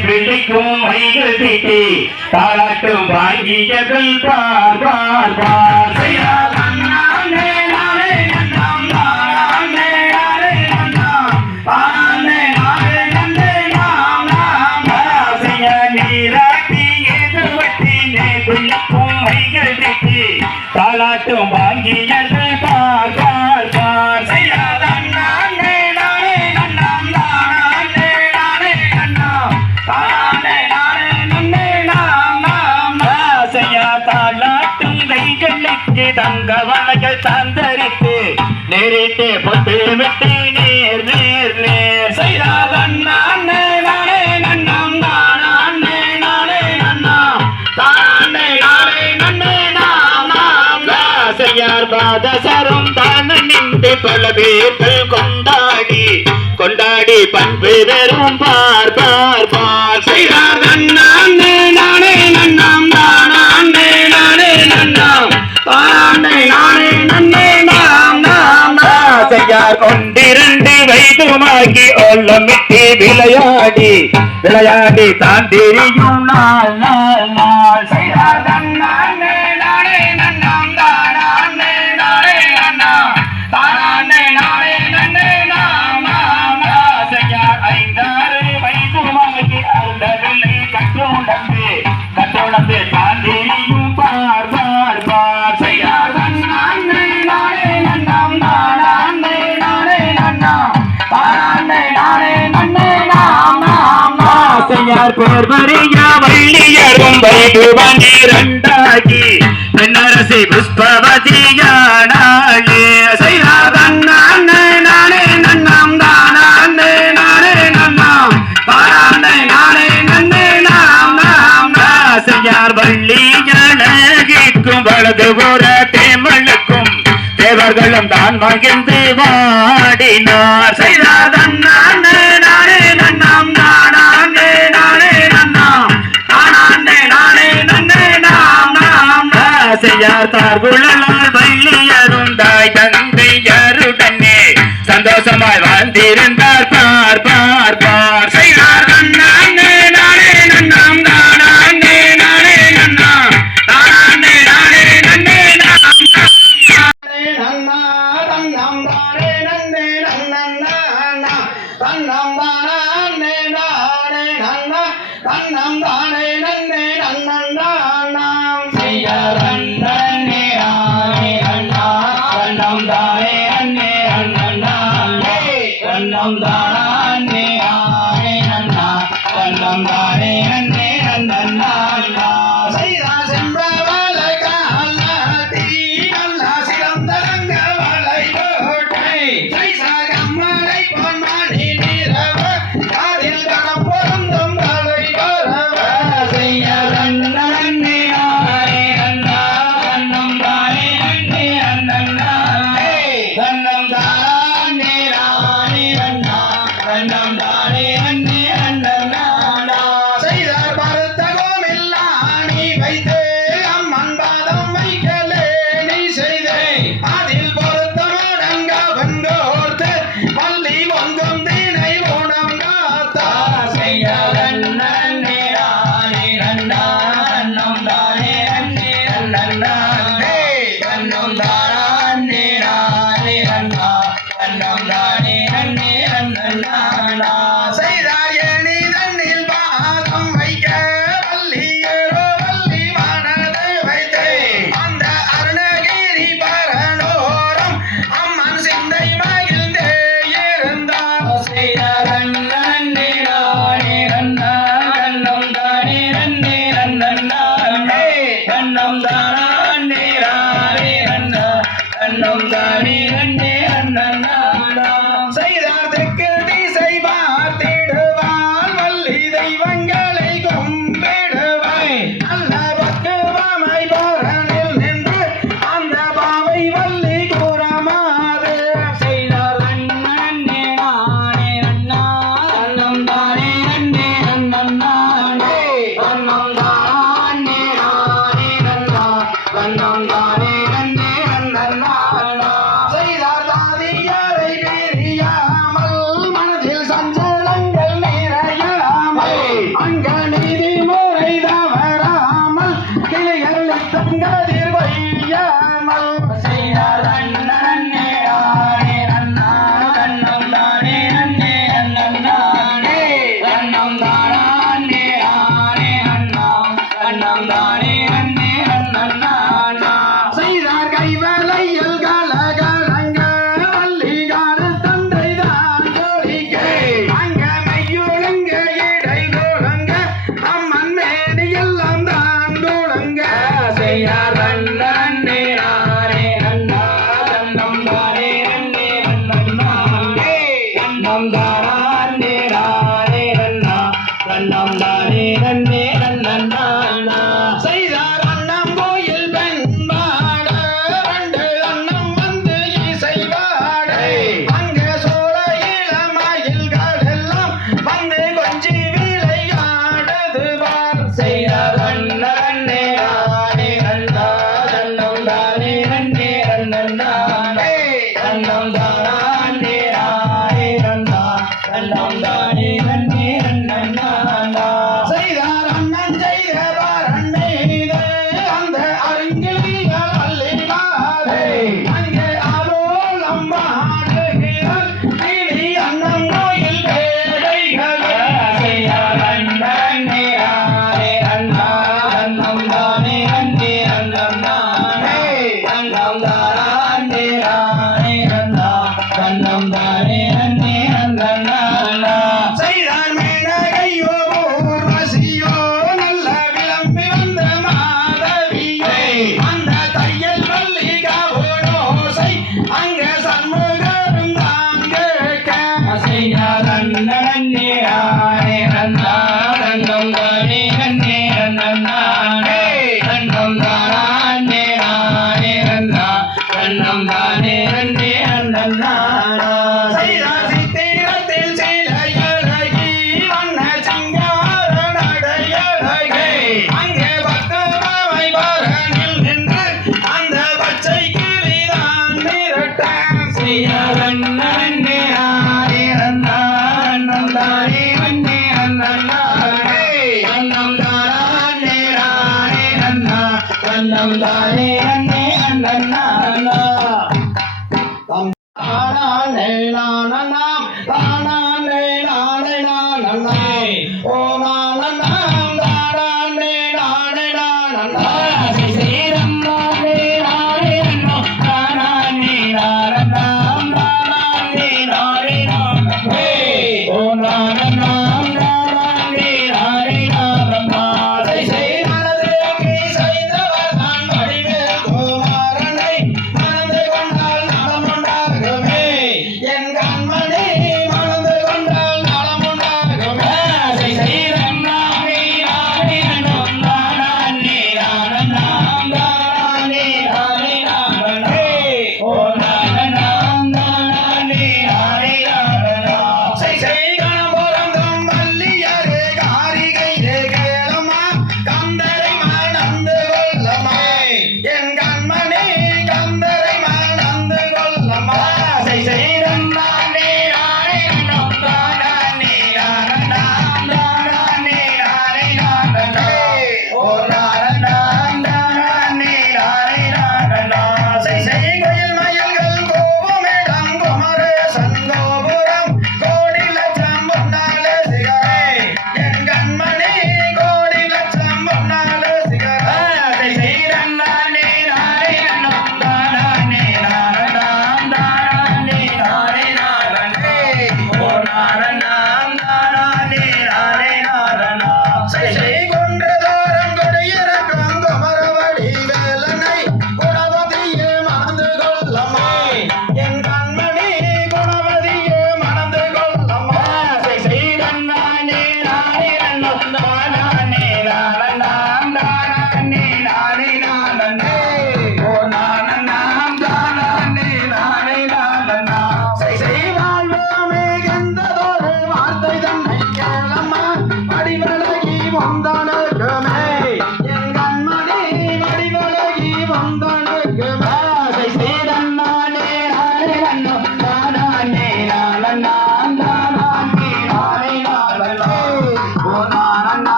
விழிக்கும் மைகள் தீட்டி தாளாட்டும் வாங்கியதில் பார் பார் பார் தாளாட்டும் வாங்கியது பார் பார் பார் தாளாட்டும் கைகளுக்கு தங்க வளைகள் தந்தரித்து நேரிட்டு பொட்டு விட்டு நேர் நேர் நேர் செய்யாதண்ணா பாதசரும் தான் நின்று பல பேர்கள் கொண்டாடி கொண்டாடி பண்பு வெறும் பார் பார் பார் செய்யார் நானே நன்னாம் நானே நன்னாம் தானே நானே நன்னே நாம் நாம் செய்யார் ஒன்றிரண்டு வயதுமாகி ஒல்லமிட்டு விளையாடி விளையாடி தான் தெரியும் நாள் நாள் நாள் செய்யார் கட்டோளத்தை தாண்டியும் பார் பார் பார் செய்யார் பேர் வரைய வள்ளியரும் வைகு 12 பெண்ணரசி புஷ்பவதியானாளே செய்யார் செய்யார் வள்ளியழகிக்கும் வலது புற தேமலுக்கும் தேவர்களும் தான் மகிழ்ந்து வாடினார் செய்தார் செய்யார் தார்குழலால் வள்ளியரும் தாய் தந்தையருடனே சந்தோஷமாய் வாழ்ந்திருந்தார் பார் பார் பார் செய்தார் தன்னம் தானே நன்னே நன்னண்ணா செய்தார் அண்ணம் கோயில் பெண்பாட ரெண்டு அண்ணம் வந்து இசைவாட அங்கே சோழ இளமயில்கள் எல்லாம் வந்து கொஞ்சி விளையாடுது பார் செய்தார் அண்ணே நானே நன்னா தன்னம் தானே நன்னே நன்னண்ணா தன்னம் தானே நானே நன்னா தன்னம் தானே நன்னே நன்னண்ணா செய்தார் அண்ணன் செய்தவர் அண்ணெய்து அந்த அருங்கிலிகள் அள்ளினாரே அங்கே ஆலோலம் பாடுகிறார் கிளி அண்ணன் கோயில் பேடைகள் செய்தார் அண்ணே நானே நன்னா தன்னம் தானே நன்னே நன்னண்ணா தன்னம் தானே நானே நன்னா தன்னம் தானே நன்னே நன்னண்ணா செய்தார் மேனகையோ ஊர்வசியோ நல்ல விளம்பி வந்த மாதவியோ அந்த தையல் மல்லிகாவோடோசை அங்கே சண்முகரும் தான் கேட்க செய்தார் அண்ணே நானே நன்னா தன்னம் தானே நன்னே நன்னண்ணா தன்னம் தானே நானே நன்னா தன்னம் தானே நன்னே நன்னண்ணா செய்தார் சித்திரத்தில் சிலையழகி வண்ண சிங்கார நடையழகி அங்கே பக்கமாவை வரனில் நின்று அந்த பச்சை கிளிதான் மிரட்ட செய்தார் அண்ணே நானே நன்னா தன்னம் தானே நன்னே நன்னண்ணா தன்னம் தானே நானே நன்னா தன்னம் தானே நன்னே நன்னண்ணா தானானே நானனாம் தானானே நானே நானனா ஓ நானனாம் தானானே நானே நானனா அதை செய்தவர் தான் வடிவேல்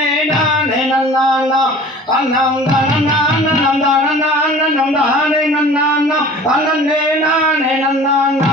தனனே நானே நன்னானா அண்ணம் தனநானனம் தனநானனம் தானே நன்னானா தனனே நானே நன்னானா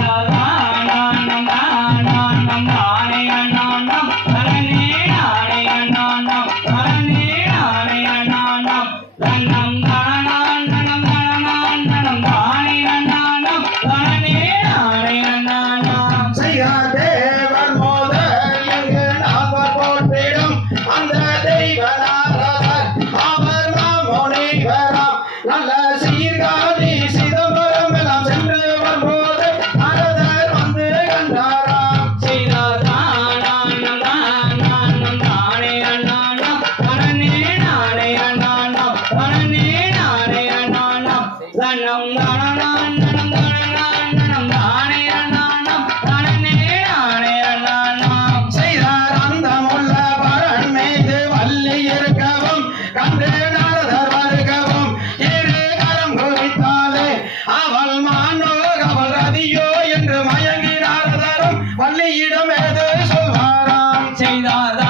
நானம் நானம் நானே நானம் தனனே நானே நானம் தனனே நானே நானம் தனம் நானம் நானம் தானே நானம் தனனே நானே நானம் செய்யார் தேவர் மோதல் எங்கு நாவர் போற்றிடும் அந்த தெய்வனாரவர் அவர் மாமுனிவராம் நல்ல சீர்காழி சிதம்பரம் எல்லாம் சென்று வரும்போது நாரதர் வந்து கண்டாராம் செய்தார் நானம் நானம் தானே நானம் தனனே நானே நானம் தனனே நானே நானம் தனம் நானம் தானே நானம் தனனே நானே நானம் செய்தார் அந்த முல்ல பரன் மீது வள்ளி இருக்கவும் கண்டு நாரதர் வருகவும் இரு கரம் குவித்தாலே அவள் மானோ அவள் ரதியோ என்று மயங்கி நாரதரும் வள்ளியிடம் ஏது சொல்வாராம் செய்தார்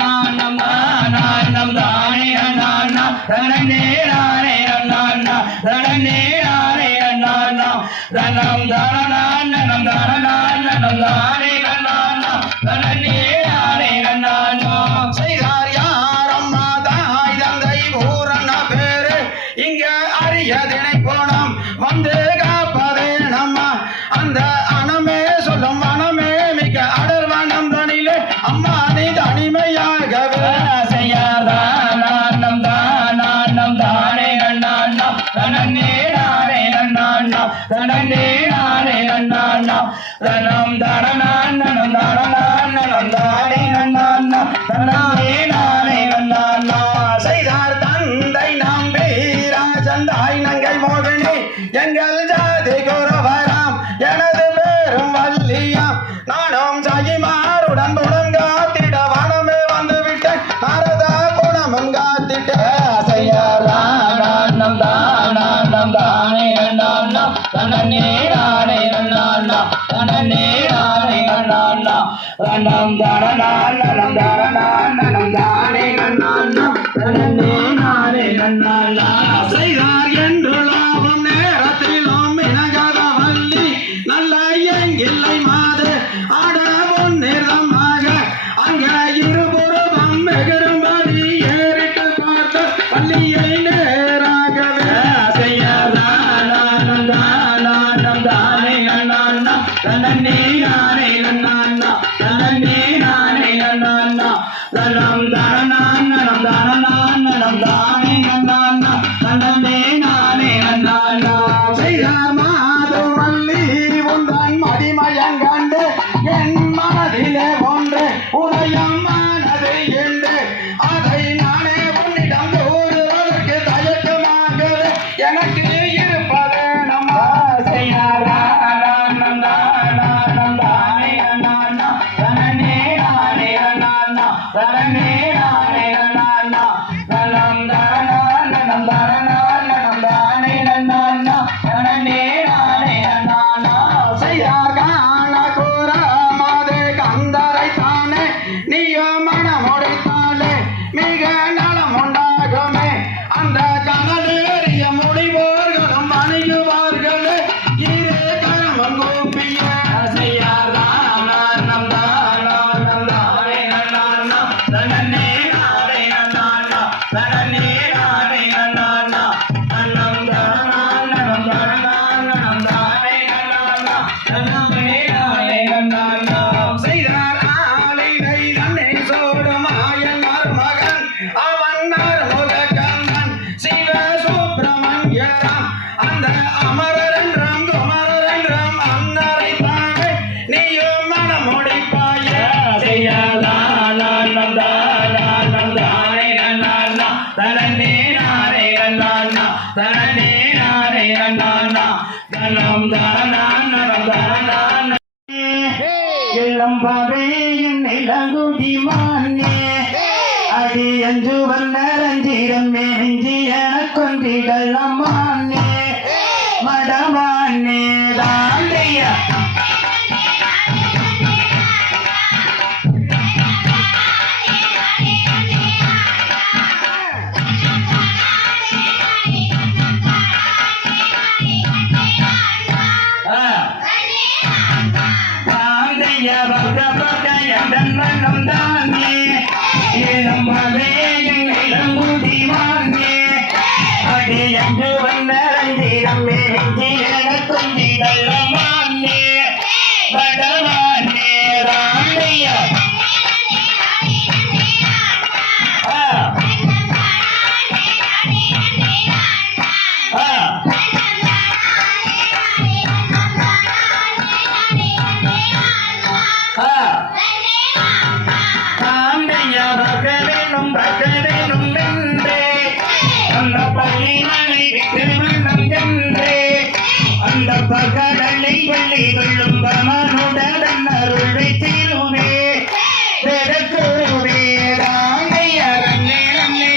நானம் நானம் தானே நானம் தனனே நானே நானம் தனனே நானே நானம் தனம் தானம் தானே நானம் தனனே நானே நானம் செய்தார் யார் அம்மா தாய் தந்தை பூரண பேரு இங்க அரியதினை போனோம் வந்து காப்பதே நம்மா அந்த அணமே சொல்லும் வனமே மிக அடர்வனம் தனிலே அம்மா நீ தனிமையாகவே செய்யாதானம் தானே நானம் தனனே நானே நானம் தனனே நானே நானம் தனம் தானம் தானே நானம் தனனே நானே நானம் செய்தார் தந்தை நம்பி ராஜன் தாய் நங்கை மோகினி எங்கள் ஜாதி குறவராம் எனது பேரும் வள்ளியாம் நானும் சகிமாருடன் குணம் காத்திட வனமே வந்து விட்டேன் நாரதா குணமும் காத்திட்ட செய்யாதானம் தானே நானம் தனனே நானே நானம் தனனே நானே நானம் தனம் தானம் தானே நானம் தனனே நானே நானம் செய்தார் என்று லாபம் நேரத்திலும் இனகத வள்ளி நல்ல எங்கில்லை மாது ஆட முன்னிறமாக அங்க இருபுறமும் எகிரும்படி ஏறிட்டு பார்த்த வள்ளியை நேராகவே செய்யாதானம் தானே நானம் தனனே நானே நானம் தனனே நானே நானம் தனம் தானம் தானே நானம் தனனே நானே நானம் செய்தார் மாது வள்ளி உந்தன் மடிமயங்கண்டு என் மனதிலே ஒன்று உதயமானது என்று அதை நானே உன்னிடம் கூறுவதற்கு தயக்கமாகவே எனக்கு இருப்பதே நம்ம செய்யாதானம் தானே நானம் தனனே நானே நானம் தனனே நானே நானம் தனம் தானம் தானே நானம் தனனே நானே நானம் செய்தார் காண கூற மாது கந்தரை தானே நீயோ மனமுடைத்தாலே மிக நலம் உண்டாகுமே அந்த கனலேறிய முடிவோர்களும் அணியுவார்களே இரு கரமும் கூப்பிய செய்யாதானம் தானே நானம் தனனே நானே நானம் தனனே நானே நானம் தனம் தானம் தானே நானம் தனனே நானே நானம் செய்தார் ஆளினை தன்னை சோடும் ஆயன் மருமகன் அவன் மருமுக கந்தன் சிவ சுப்பிரமணியராம் அந்த அமரர் என்றும் குமரர் என்றும் அன்னரை தானே நீயும் மனமுடிப்பாய செய்யாதானம் தானே நானம் தனனே நானே நானம் தனனே நானே நானம் தனம் தானம் இளம்பவே என் இளங்குடி மானே அடி அஞ்சு வல்லரஞ்சிடம் நெஞ்சி எனக்கொன்றிடலாம் மானே மடமானே தாண்டையா மலையின் இளங்குடி மானே அடி என்று வந்தரஞ்சிரமே கொஞ்சி நல்லமானே வடவானே ராமையா பகவேனும் என்றே அந்த பள்ளிமலை விட்டு மனம் என்றே அந்த பகடலை வெள்ளி கொள்ளும் பமனுடன் அருளை தீருவே பெருக்குவே ராமையரண்ணே நன்னே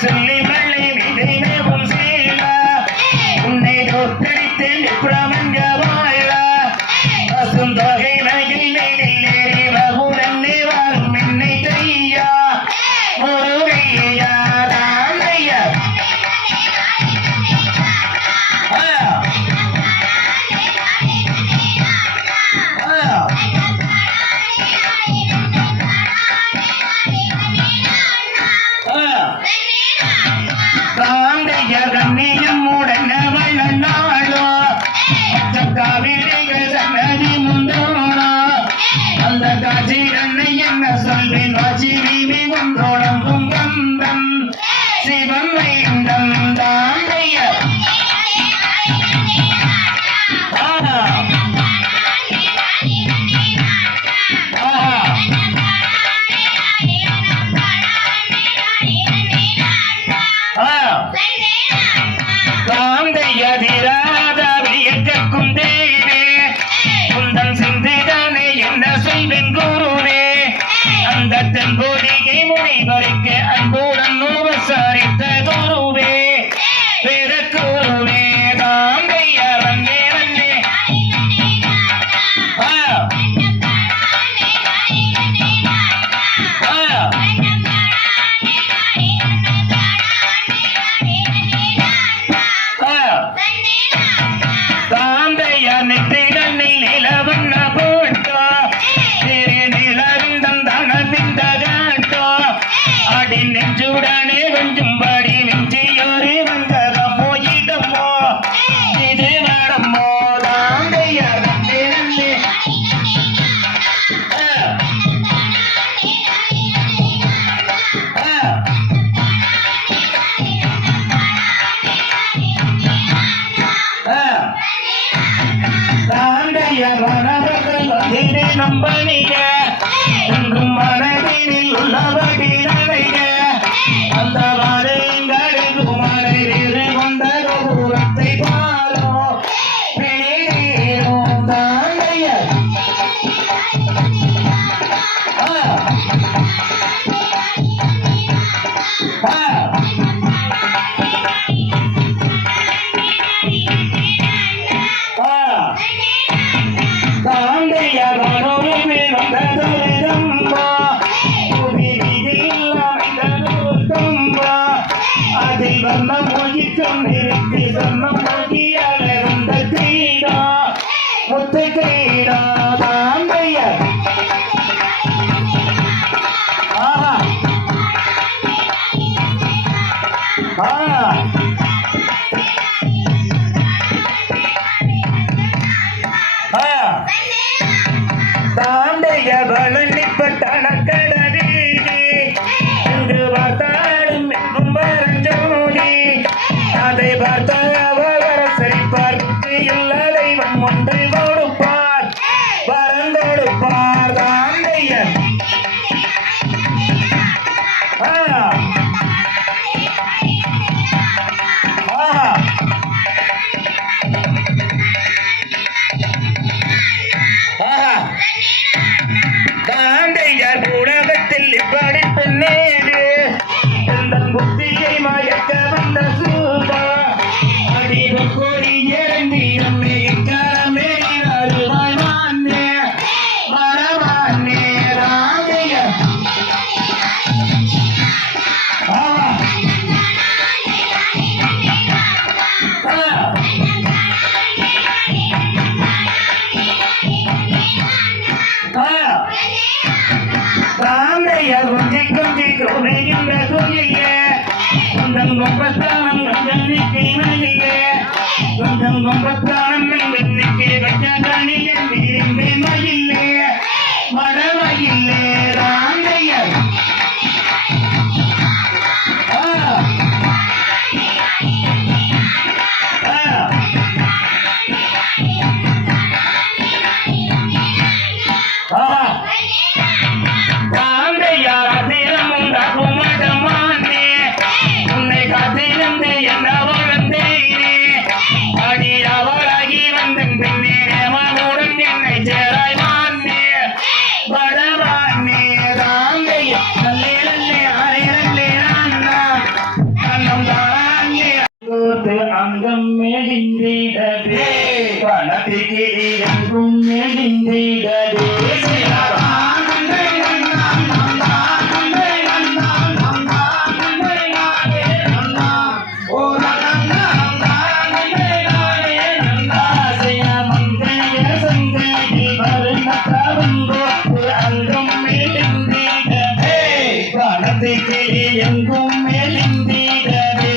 சொல்லி மலை விதைவும் சேல உன்னை தோற்கடித்து பிரமங்க வாழ பசுந்தொகை நகில் ஏறி வகுரன்னே வாழும் என்னை கையா முருகையா ராமையா கண்ணியம் உடன வளநாளோ காவிரிகள் சன்னதி முந்தோளோ அந்த காட்சி கண்ணை என்ன சொல்வேன் வாசிவி கொண்டோளம் குங்கந்தம் சிவம் வைந்தம் தாண்டைய அதிராதவியக்கும் தேவே குந்தன் சிந்துதானே என்ன சொல்வேன் குருவே அந்த தென்பொடிகை முனிவருக்கு அன்புடன் உபசாரித்த குருவே பெருக்குருவே தாந்தைய வந்தே வந்தே நெஞ்சுடனே கொஞ்சம் படி நெஞ்சியோரி வந்ததமோ இடமோ இது வரமோ தாந்தைய வந்தே வந்தே தாந்தைய மனவர்கள் வந்தினே நம்பனிய எங்கும் மனதினில் உள்ளபடி நலைக அந்த மரங்களுக்கு மலரிரு கொண்ட கோபுரத்தை பாரோ பிணிரோ தாந்தைய தாந்தைய மனோவில் வந்ததொருதம்பா அதில் வண்ண மொழிக்கும் நிறுத்தி சொன்ன மொழியால வந்த கிரீடா முத்து கிரீடா தாந்தைய தாந்தைய பலனிப்பட்டன கடவீதி என்று பார்த்தாடும் எங்கும் வரஞ்சோடி அதை பார்த்தால் சரிப்பார்க்கு எல்லா தெய்வம் ஒன்றை கொடுப்பார் வரங்கொடுப்பார் தாந்தைய தாந்தையார் ஊடகத்தில் இப்படி பெண்ணேது புத்தியை மயக்க வந்த சூதா அடிவு கோரி இறந்தி நம்மை கரமே அருவாய் மானே மரவானே ராமைய கொம்பத்தானம் கஞ்சனிக்கு மயிலே கொஞ்சம் கொம்பத்தானம் கஞ்சனிக்கு கஞ்சனிக்கு நீரின்றி மயிலே மடமயிலே ராங்கையர் அங்கம் மேலிந்திடவே பணத்திற்கு எங்கும் மேலிந்திடவே அங்கம் மேலிந்திடவே பணத்திற்கு எங்கும் மேலிந்திடவே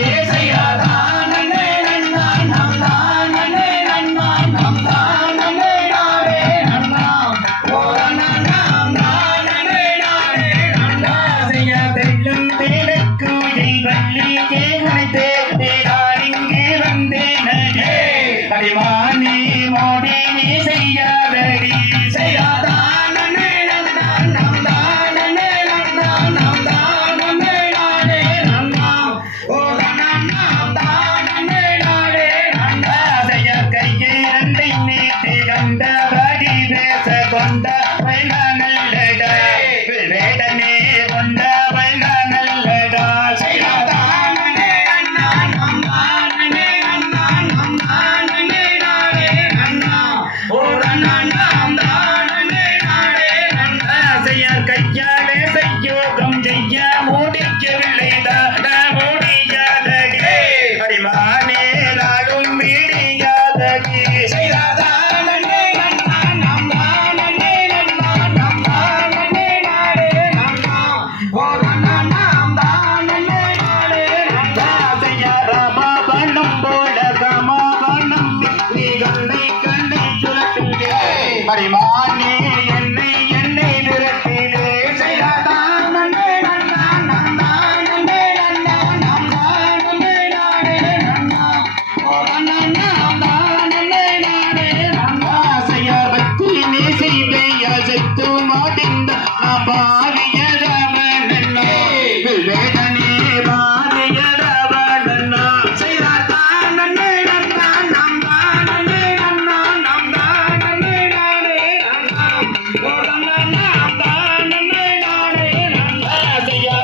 அடிவானே மோடி நீ செய்யாதடி செய்யாதா கையை இரண்டை நீட்டி கண்டபடி பேச கொண்ட நல்லடா வேடனே கொண்ட நல்லடா செய்யாதா கையாலே செய்யோகம் செய்ய முடிக்கவில்லை முடியாதே அடிமானே நாடும் மீடியாதே செய்யாதா அடிமானே என்னை விரட்டிலே செய்யாதா பக்தி நீ செய்தைய செத்து மாட்டிந்த பாவியரவனே வேதனே பாவியரவனா செய்யாதா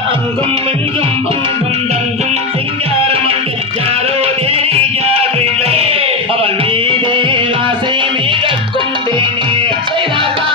அங்கும் எங்கும் பொங்கும் தங்கும் சிங்காரம் யாரோ தெரியாவில்லை அவள் மீதே ஆசை மிக கொண்டேனே செய்தாதா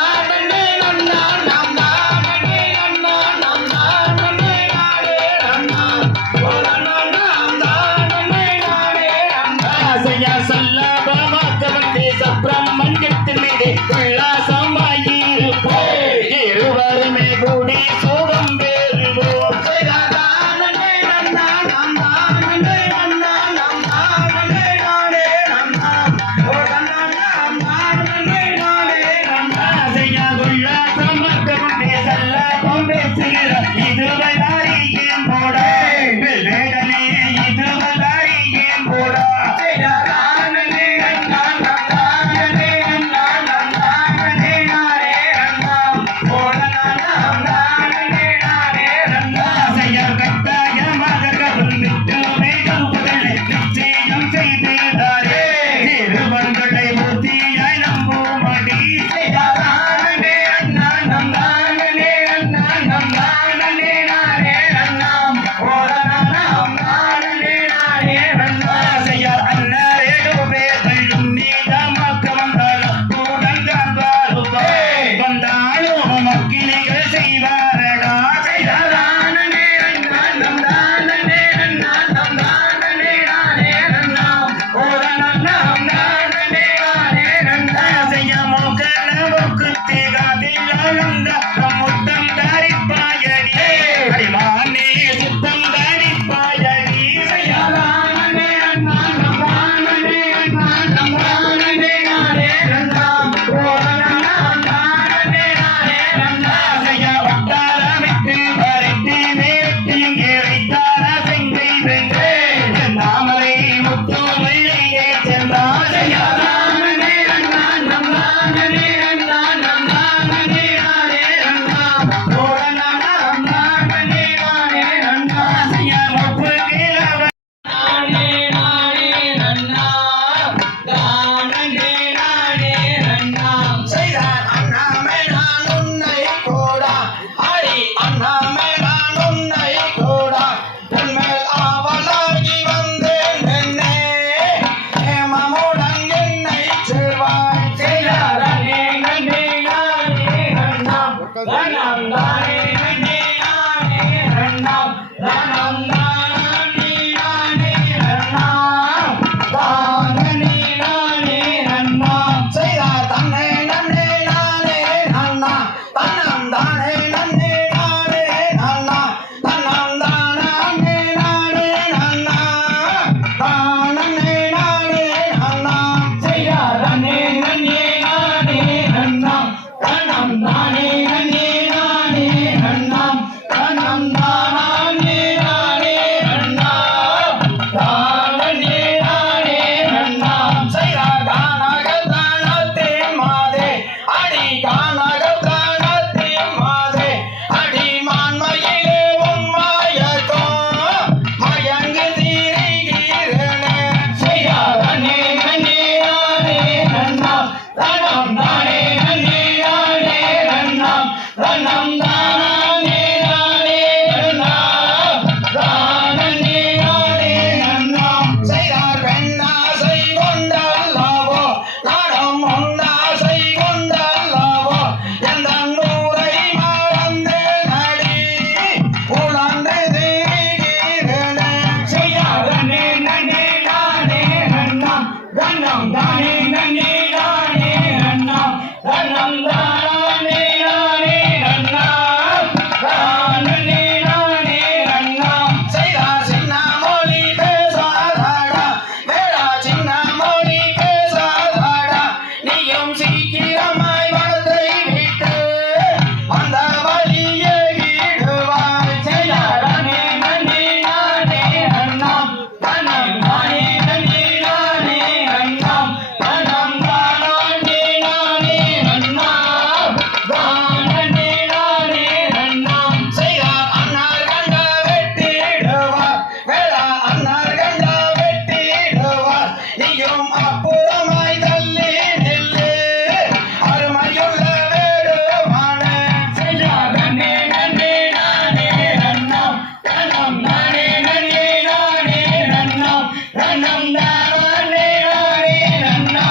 தானம் தானே நானே நன்னா தானே நானே நன்னா செய்தார் தன்னை நன்னே நானே நன்னா தன்னம் தானே நன்னே நானே நன்னா தன்னம் தானே நானே நன்னா தானே நானே நன்னா செய்தார் தன்னை நன்னே நானே நன்னா தன்னம் தானே நன்னே நானே நன்னா தன்னம் தானே நானே நன்னா தானே நானே நன்னா செய்தார் கானகத்தானத்தின் மாதே அடி கானகத்தானத்தின் மாதே அடி மான்மையிலே உண்மையக்கோ மயங்கு திரிகிறேனே செய்தார் தன்னை நன்னே நானே நன்னா தன்னம் தானே நன்னே நானே நன்னா தன்னம் தானே நானே நன்னா தானே நானே நன்னா செய்தார் பெண்ணாசை கொண்டல்லவோ நானும் உன்னாசை கொண்டல்லவோ எந்த நூரை மறந்து நடி உணர்ந்து திரிகிறேனே செய்தார் தன்னை நன்னே நானே நன்னா தன்னம் தானே நன்னே நானே நன்னா தன்னம் தானே நானே நன்னா தானே நானே நன்னா செய்தார் சின்ன மொழி பேசாதடா வேடா சின்ன மொழி பேசாதடா நீயும் சீக்கிரமாய் மனதை விட்டு அந்த வழியே ஈடுவாய் செய்தார் தன்னை நன்னே நானே நன்னா தன்னம் தானே நன்னே நானே நன்னா தன்னம் தானே நானே நன்னா தானே நானே நன்னா செய்தார் அன்னார் கண்ட வெட்டிடுவார் வேளா அன்னார் கண்ட வெட்டிடுவார் நீயும் அப்புறமாய் தள்ளி நில்லு அருமையுள்ள வேடுவானே செய்தார் தன்னை நன்னே நானே நன்னா தன்னம் தானே நன்னே நானே நன்னா தன்னம் தானே நானே நன்னா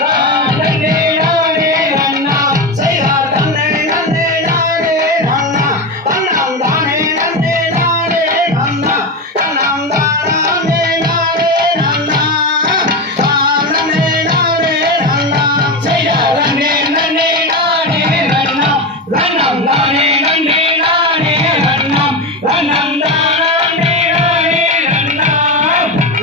தானே நானே நன்னா செய்தார் தன்னை நன்னே நானே நன்னா தன்னம் தானே நன்னே நானே நன்னா தன்னம் தானே நானே நன்னா தானே நானே நன்னா செய்தார் தன்னை நன்னே நானே நன்னா தன்னம் தானே நன்னே நானே நன்னா தன்னம் தானே நானே நன்னா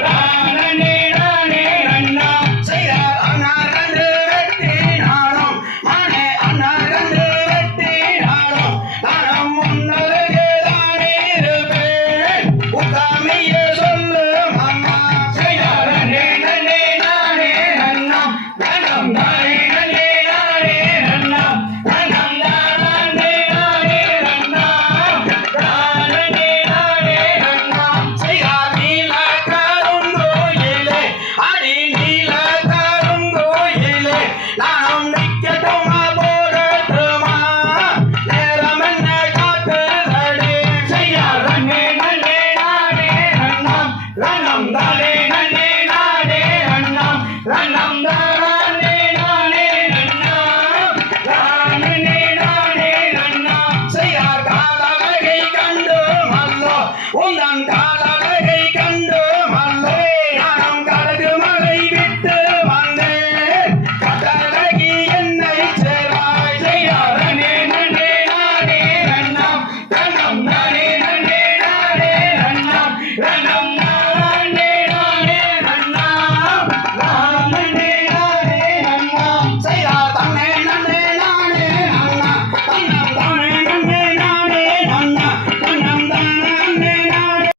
தானே நானே நன்னா செய்தார் அன்னார் கண்டு வெட்டினாலும் மானே அன்னார் கண்டு வெட்டினாலும் நானும் முன்னருகே தானே இருப்பேன் உத்தாமியே சொல்லு அம்மா செய்தார் தன்னை நன்னே நானே நன்னா தன்னம் தானே நன்னே நானே நன்னா தன்னம் தானே நானே நன்னா தானே நானே நன்னா செய்தார் நீல கருங்கோயிலே அடி நீல கருங்கோயிலே நானும் நிக்கட்டுமா போகட்டுமா நேரம் என்ன காட்டுதடி செய்தார் தன்னை நன்னே நானே நன்னா தன்னம் தானே நன்னே நானே நன்னா தன்னம் தானே நானே நன்னா தானே நானே நன்னா செய்தார் காலழகை கண்டு மல்லோ உந்தன் காலழகை கண்டு மல்லோ நானும் கடுகு மலை விட்டு வந்தேன் கட்டழகி என்னை சேராய் செய்தார் தன்னை நன்னே நானே நன்னா தன்னம் தானே நன்னே நானே நன்னா தன்னம் தானே நானே நன்னா தானே நானே நன்னா செய்தார் தன்னை நன்னே நானே நன்னா தன்னம் தானே நன்னே நானே நன்னா தன்னம் தானே நானே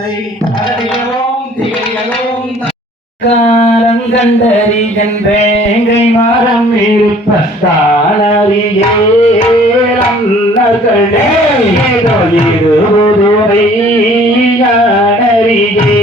தந்தை அரடியவோம் திகழியவோம் காலங்கண்டறிகன் வேங்கை மரம் இருப்பதானறியே அன்னர்களே ஏதோ இருவரை அறியே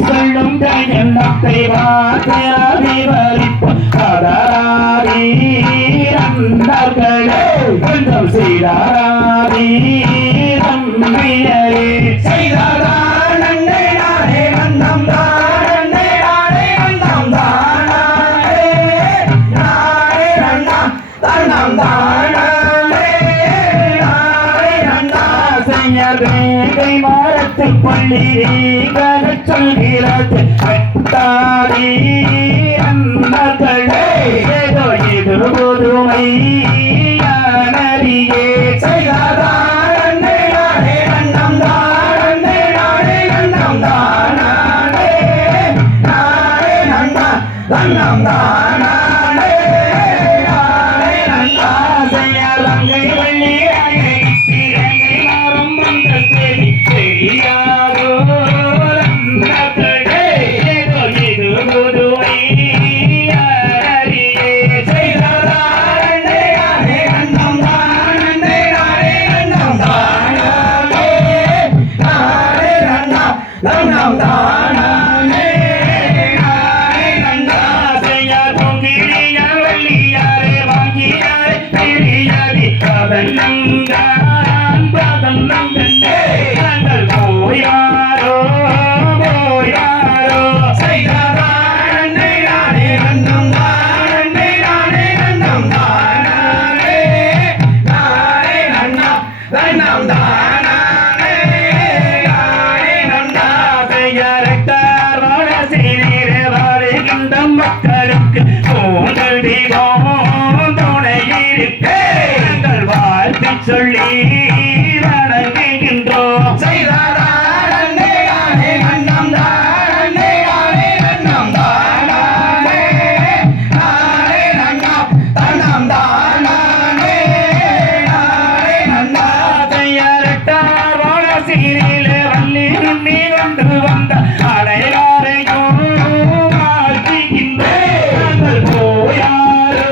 சொல்லும் கையெண்ணத்தை வாசீரந்தர்களே கொஞ்சம் சீராரே செய்தாரா நன்னை நானே வண்ணம் தானே நானே வண்ணம் தானே நானே நன்னா தன்னம் தானே நானே நன்னா செய்யவே மரத்து பள்ளி சொல்கிறது வெட்டாரி அன்னர்களே ஏதோ இது புதுமை அறியே செய்தாரா நன்னை நானே வண்ணம் தானே நானே வண்ணம் தானே நானே நன்னா வண்ணம் தானே நானே நன்னா செய்யலங்கை வள்ளி இறங்கை மாறும் வந்த செடி தெரியாதோ மக்களுக்கு வாழ்த்து சொல்லி வணங்குகின்றோம் செய்தாரா நன்னை நானே வண்ணம் தானே நானே வண்ணம் தானே நானே நன்னா தன்னம் தானே நானே நன்னா தையரட்டார் வானசீரிலே வள்ளி நுண்ணி வந்து வந்த அடையாரையும் வாழ்த்துகின்றேன் போயாரோ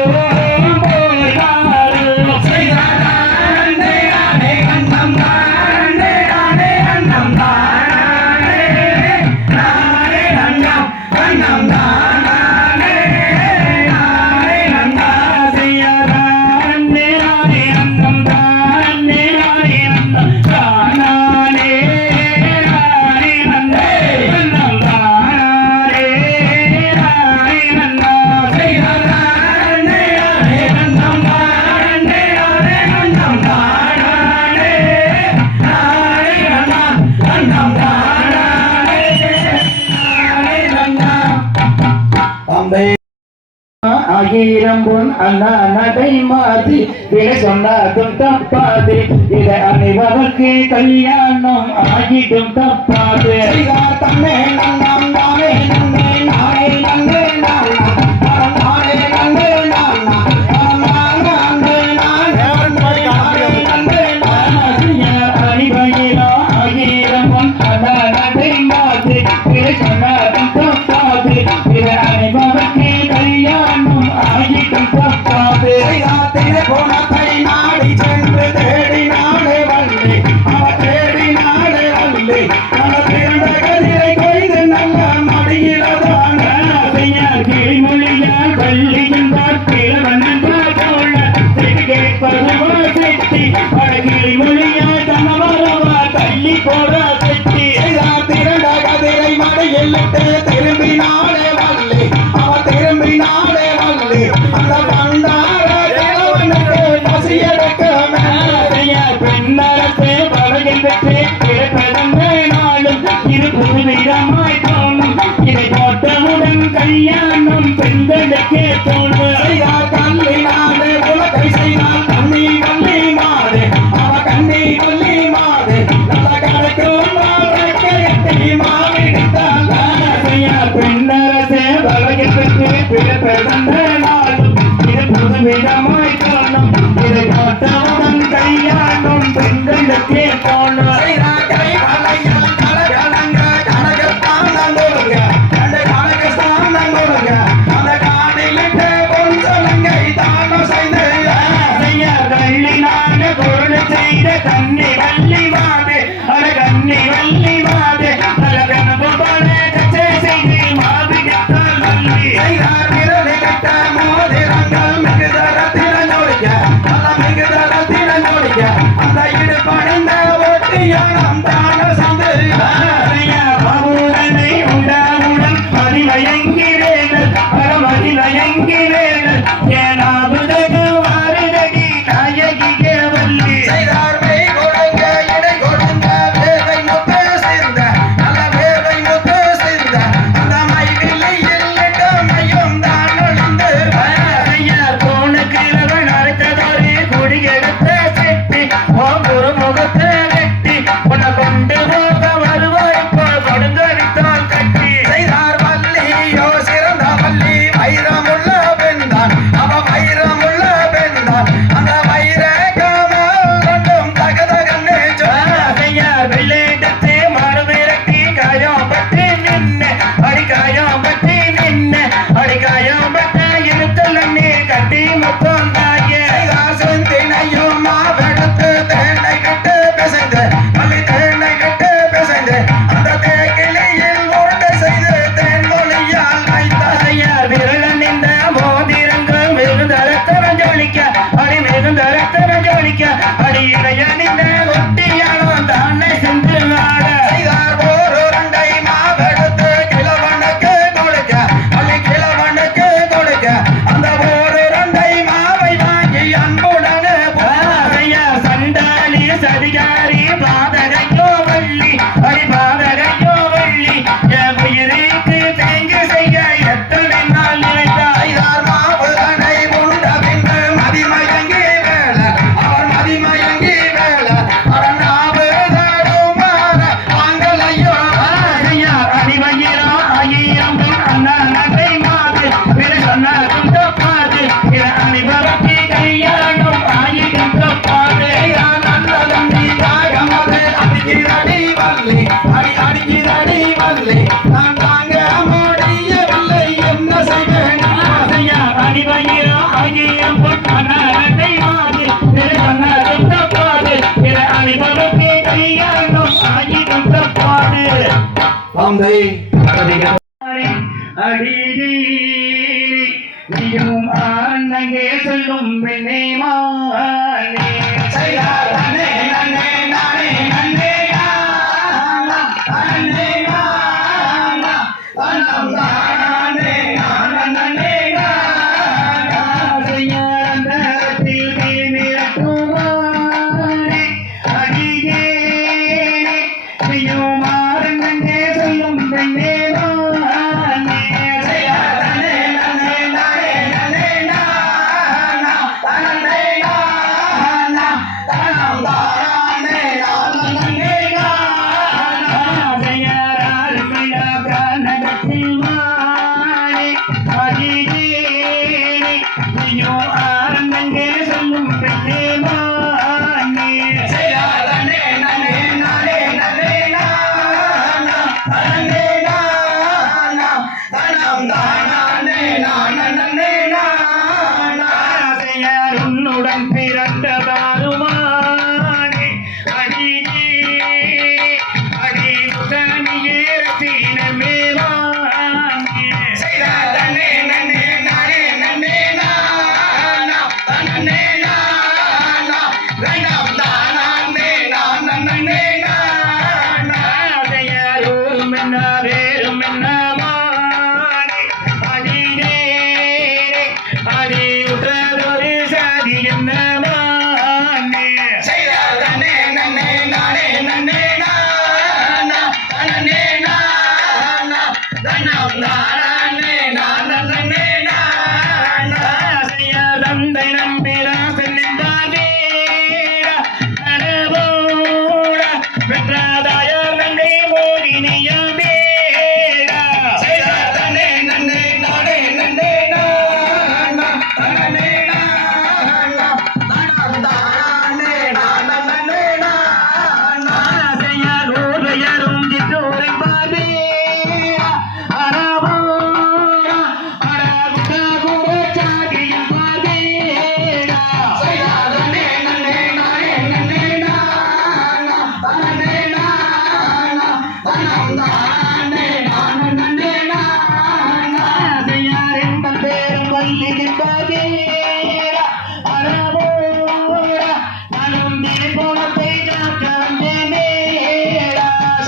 செய்தாரா நன்னை நானே ஆயிரம் பொன் அண்ணா நடை மாதி விலை சொன்னாலும் தப்பாது இதை அனைவருக்கு கல்யாணம் ஆகிடும் தப்பாது தன்னே நன்னாம் நானே நன்னே நானே நன்னே திரும்பினாலே வல்லே அவ திரும்பினாலே வல்லே அந்த பண்டார கிழவனுக்கு பசியெடுக்க பெண்ணரசே பழகின்றே பிறந்த நாளும் இது புதுவிதமாய் தோணும் இதை போட்டவுடன் கல்யாணம் பெண்களுக்கே தோணும் கல்லினாலே உலகை செய்தால் கண்ணி கல்லி மாறு அவ கண்ணி கல்லி மாறு நல்ல கணக்கும் பெண்ணரசே பழகின்றே பிறந்த நாளும் இது புதுவிதமாய் தோணும் இதை போட்டவுடன் கல்யாணம் பெண்களுக்கே தோணும் கண்ணி வள்ளி மாதே அட கண்ணி வள்ளி மாதே அட கனவு போல கச்சை செய்து மாவி கட்டால் வள்ளி விரலை கட்ட மோதிரங்கள் மிகுதரத்தின நோடிக்க அல்ல மிகுதரத்தின நோடிக்க அந்த இடு பணிந்த ஒட்டியானம் தான சந்து பாபுடனை உண்டாவுடன் மதிவயங்கிறேன் மதிவயங்கிறேன் ஏனாவுதகு வாருதடி நாயகியே வள்ளி நீயும் அண்ணங்கே சொல்லும் பெண்ணே மானே நன்னே நன்னே நானே நன்னே நன்னே நன்னே நன்னே பெண்ணே நன்னே நானா செய்யாரும் என்ன வேறும் என்ன மானே அடியே அடி உற்றதொரு சாதி என்ன மானே செய்தார் தன்னே நன்னே நானே நன்னே நானா நன்னே நானா தன்னம் நானே நானா நன்னே நானா செய்யா தந்தை நம்பிராசன் நின்றாரே நனவோட பெற்றாதாய நங்கை மோகினியாமே செய்தார் தன்னே நன்னே நானே நன்னே நானா நன்னே நானா தன்னம் நானே நானா நன்னே நானா செய்யா ஊரையரும் சிற்றோரை பாதே அரவோட அடகுட சாதியில் பாதே செய்தார் தன்னே நன்னே நானே நன்னே நானா நன்னே நானா தன்னம் நானே நானா நன்னே நானா செய்யாரின் பேரும் வல்லியின் பாதே அரவோட நானும் திரிபுவனத்தை காக்க வந்தேனே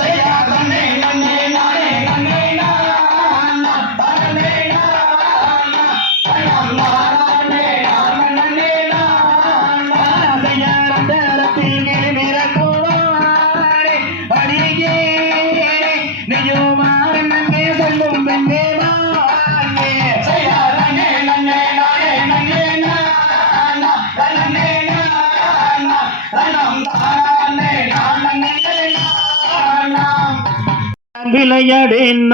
செய்தார் தன்னே நன்னே நானே நன்னே நானா நன்னே நானா தன்னம் நானே நானா நன்னே நானா செய்யாரந்தரத்தில் கிரிமிரக்குவாரே அடியே நிஜமாறன் நங்கே சொல்லும் பெண்ணே வாங்கே செய்தார் தன்னே நன்னே நானே நன்னே நானா நன்னே நானா தன்னம் நானே நானா நன்னே நானா விளையாடேன்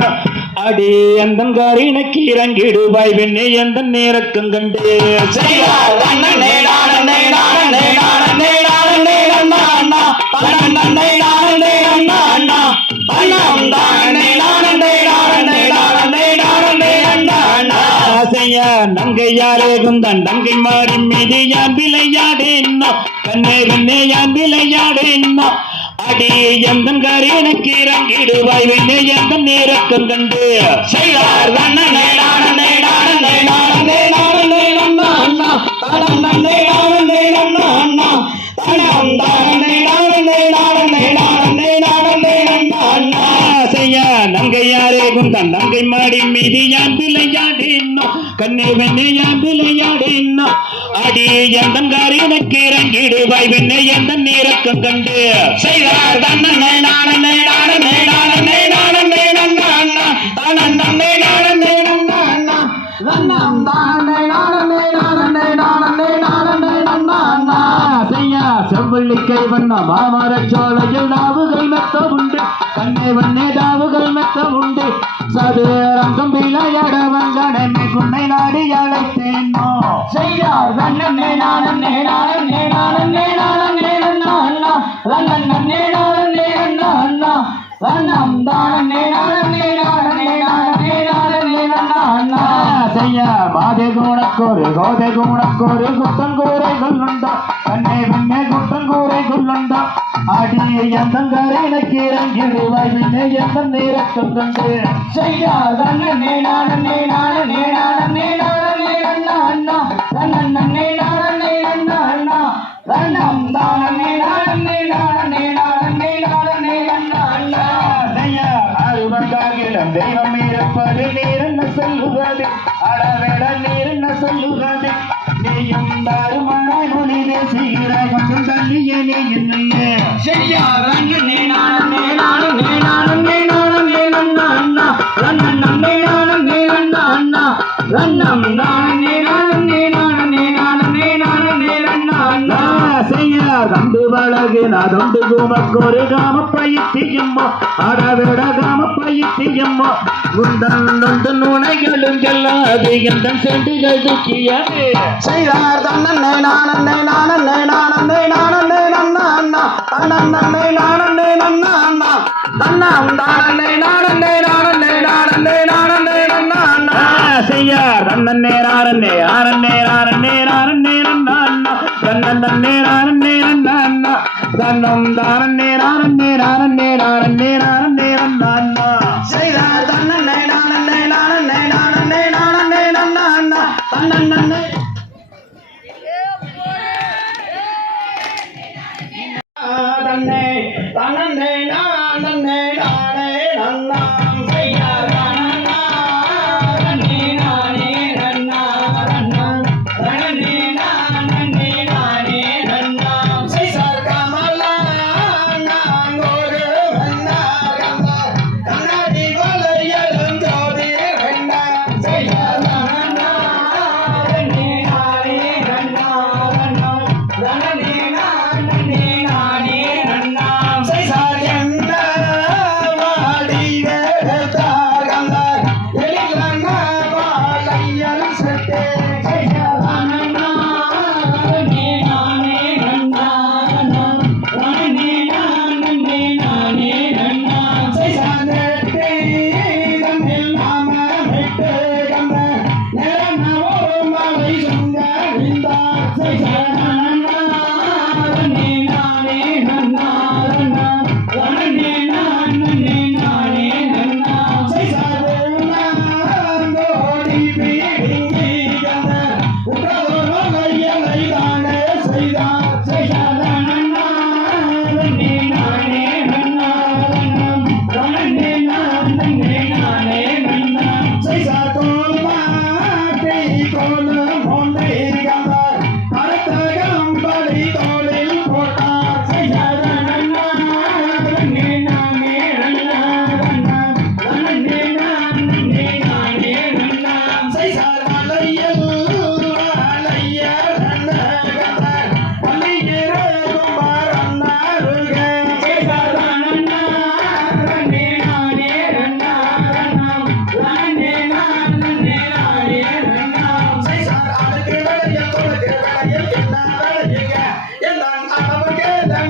அடி எந்தன் காரினக்கு இறங்கிடுவாய் வெண்ணே எந்த நேரக்கும் கண்டே செய்தார் தன்னே நானே நானே நானே நானே நானா தன்னே நானே நானா தன்னம் நானே நானே நானே நானே நானே நானா ஆசைய நங்கையாரே குந்தன் நங்கை மாறி மீது யான் விளையாடேன் கண்ணே வெண்ணே யான் விளையாடேன் அடி எந்தன் காரினக்கு இறங்கிடுவாய் வெண்ணே எந்த நேரக்கும் கண்டு செய்தார் தன்னே நானே நானே நானே நானே நானா தன்னே நானே நானா தன்னம் நானே நானே நானே நானே நானே நானா ஆசைய நங்கையாரே குந்தன் நங்கை மாடி மீது யான் விளையாடேன் கண்ணே வெண்ணே யான் விளையாடேன் அடி எந்தன் காரினக்கு இறங்கிடுவாய் வெண்ணே எந்த நேரக்கும் கண்டு செய்தார் தன்னே நானே நானே நானே நானே நானா தன்னே நானே நானா தன்னம் நானே நானே நானே நானே நானே நானா செய்யா செவ்வள்ளிக்கை வண்ண மாமர சோலையில் நாவுகள் மெத்த உண்டு கண்ணே வண்ணே தாவுகள் மெத்த உண்டு சதுரங்கம் விளையாட வந்தனே குன்னை நாடி அழைத்தேனோ செய்தார் தன்னே நானே நானே நானே நானே நானா தன்னே நானே நானா தன்னம் நானே நானே நானே நானே நானே நானா செய்யா மாதே குணக்கோரு கோதை குணக்கோரு குத்தன் கூரைகள் உண்டோ கண்ணே வண்ணே குத்தன் கூரைகள் உண்டோ அடி எந்தன் கரைனக்கு இறங்கிடுவாய் வெண்ணே எந்த நேரத்தில் கண்டு செய்தார் தன்னே நானே நானே நானே நானே நானா தன்னே நானே நானா தன்னம் நானே நானே நானே நானே நானே நானா செய்யா அருவங்காகிலம் தெய்வம் இருப்பது நீர் என்ன சொல்லுவது அடவேட நீர் என்ன சொல்லுவது நீயும் தாருமாய் மொழி பேசுகிறாய் கொஞ்சம் தள்ளிய நீ என்னையே செய்தார் தன்னே நானே நானே நானே நானே நானா தன்னே நானே நானா தன்னம் நானே நானே நானே நானே நானே நானா செய்யா தண்டு வழகு நாதொண்டு குமக்கொரு காம பயிற்சியம்மோ அடவிட காம பயிற்சியம்மோ குண்டொண்டு நுணைகளும் செல்லாது எந்த செண்டுகள் துக்கியது செய்தார் தன்னே நானே நானே நானே நானே நானா தன்னே நானே நானா தன்னம் நானே நானே நானே நானே நானே நானா செய்யா தன்னே நானே ஆனே நானே நானே நன்னா தன்னே நானே நன்னா தன்னம் தானே நானே நானே நானே நானே நன்னா செய்தார் தன்னே நானே நானே நானே நானே நானா தன்னே தன்னே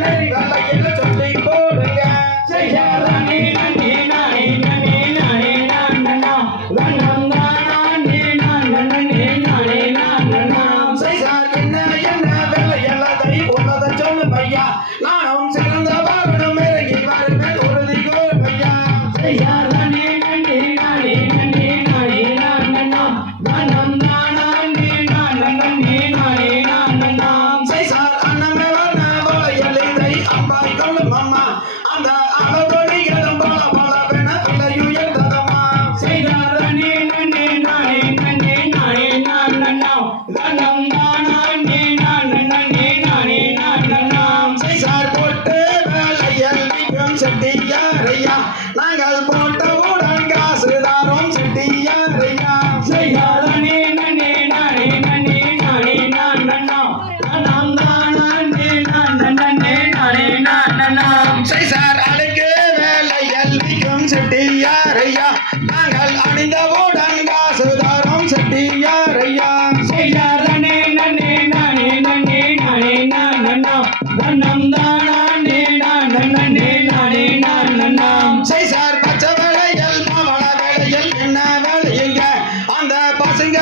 நெறி வலையில சொல்லி போடுங்க செய்யாரணி நன்னி நானே நன்னி நானே நானண்ணா வண்ணம் தானே நானண்ணே நானே நானண்ணா செய்சார் என்ன என்ன வேலையல்லதை உள்ளதை சொல்லும் ஐயா நானும் சிறந்த வாகனம் இறங்கி வருவேன் உறுதி கூறும் ஐயா செய்யாரணி நன்னி நானே நன்னி நானே நானண்ணா வண்ணம் தானே நானண்ணே நானே நானண்ணா செய்சார் அண்ணமே வண்ண வலையில் இதை அம்பாய் கொள்ளும் அம்மா அந்த அளவொழிகளும் பல பலவென விலையுயர்ந்ததம்மா செய்யாரணி நன்னி நானே நன்னி நானே நானண்ணா வண்ணம் தானே நானண்ணே நானே நானண்ணா செய்சார் போட்டு வேலையில் நிற்கும் செட்டியாரையா நாங்கள் போட்டவுடன் காசு தாரோம் செட்டியாரையா செய்யாரணி நன்னி நானே நன்னி நானே நானண்ணா வண்ணம் தானே நானண்ணே நானே நானண்ணா செய்சார் அழைக்கு வேலையில் நிற்கும் செட்டியாரையா நாங்கள் அணிந்தவுடன் காசு தாரோம் செட்டியாரையா செய்யாரணி நன்னி நானே நன்னி நானே நானண்ணா வண்ணம் தானே நானண்ணே நானே நானண்ணா செய்சார் பச்சை வேலையில் பவள வேலையில் என்ன வேலையுங்க அந்த பசங்க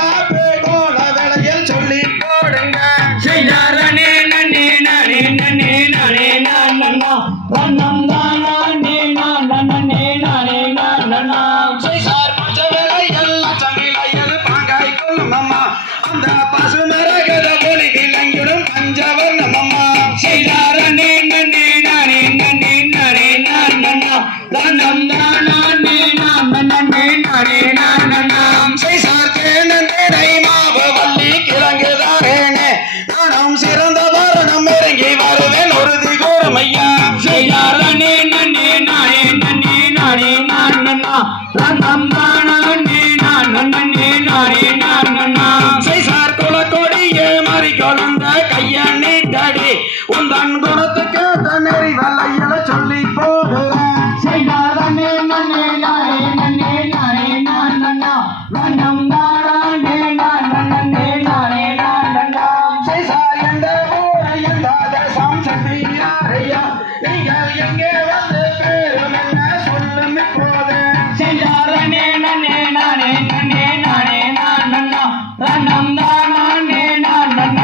கோல வேலையில் சொல்லி போடுங்க செய்யாரணி நன்னி நானே நன்னி நானே நானண்ணா வண்ணம் தானே நானண்ணே நானே நானண்ணா செய்சார் பச்சை வேலையில் அச்சம் நிலையில் பாங்காய் கொள்ளும் அம்மா அந்த பசு மரகத ஒளி விளங்கிடும் பஞ்சவர்ணம் அம்மா செய்யாரணி நன்னி நானே நன்னி நானே நானண்ணா வண்ணம் தானே நானண்ணே நானே நானண்ணா செய்சார் தேனந்தடை மாவு வள்ளி கிழங்குதாரேனே நானும் சிறந்த வாரணம் இறங்கி வருவேன் உறுதி கூறும் ஐயா செய்யாரணி நன்னி நானே நன்னி நானே நானண்ணா வண்ணம் தானே நானண்ணே நானே நானண்ணா செய்சார் குலக்கொடியே மறி கொழுந்த கைய நீட்டடி உந்தன் குணத்துக்கு தன்னறி வல்லையில சொல்லி போடுறேன் செய்யாரணி நன்னி நானே நன்னி நானே நானண்ணா வண்ணம் தானே நானண்ணே நானே நானண்ணா செய்சார் எந்த ஊரை எந்த தேசம் செட்டியாரையா நீங்கள் எங்கே வந்து பேரும் என்ன சொல்லும் இப்போது செய்யாரணி நன்னி நானே நன்னி நானே நானண்ணா வண்ணம் தானே நானண்ணே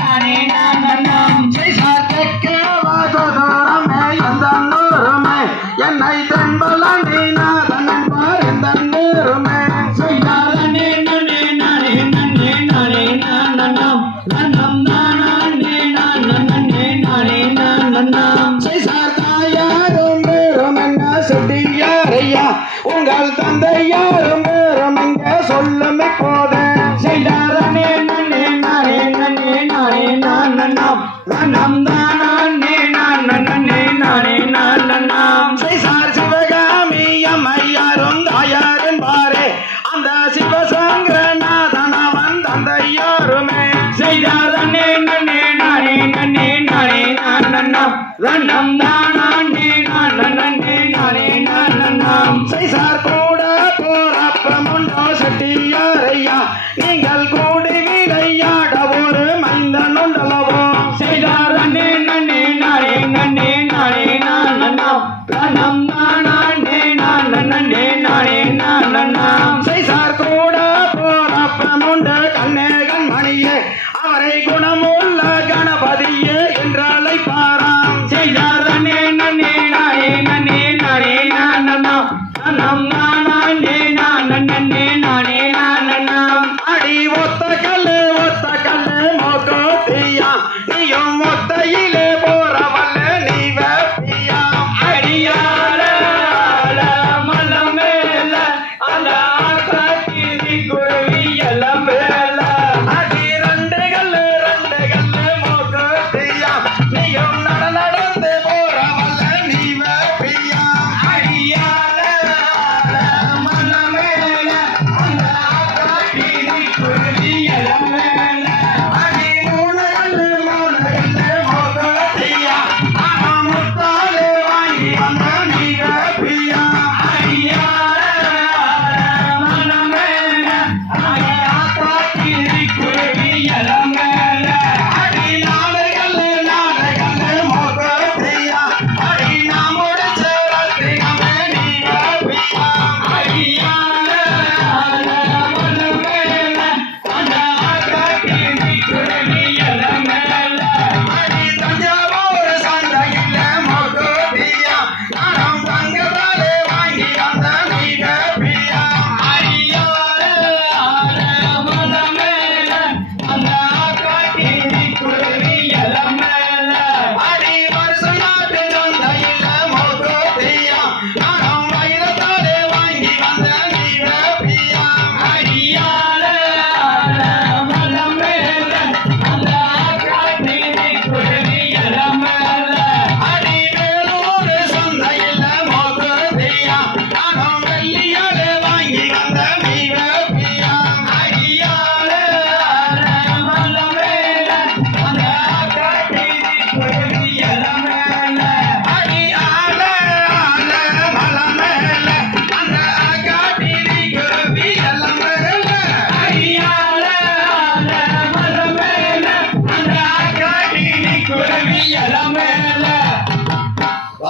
நானே நானண்ணா செய்சார் தெற்கே வாசோதரமே எந்த நூறுமே என்னை தென்பலண்டி நாதன் என்பார் எந்த நூறுமே செய்யாரணி நன்னி நானே நன்னி நானே நானண்ணா வண்ணம் தானே நானண்ணே நானே நானண்ணா செய்சார் தாயாரும் பேரும் என்ன செட்டியாரையா உங்கள் தந்தையாரும் பேரும் எங்க சொல்லும் இப்போது செய்யாரணி நன்னி நானே நன்னி நானே நானண்ணா வண்ணம் தானே நானண்ணே நானே நானண்ணா செய்சார் சிவகாமி அம்மையாரும் தாயார் என்பாரே அந்த சிவசங்கரநாதன் அவன் தந்தையாருமே செய்யாரணி நன்னி நானே நன்னி நானே நானண்ணா வண்ணம் தானே நானண்ணே நானே நானண்ணா செய்சார் கூட போறப்பமுண்டோ செட்டியாரையா நீங்கள் கூடி விளையாட ஒரு மைந்தன் உண்டல்லவோ செய்யாரணி நன்னி நானே நன்னி நானே நானண்ணா வண்ணம் தானே நானண்ணே நானே நானண்ணா செய்சார் கூட போறப்பமுண்டு கண்ணேகன் மணியே அவரை குணமுள்ள கணபதியே என்று அழைப்பாராம் செய்யாரணி நன்னி நானே நன்னி நானே நானண்ணா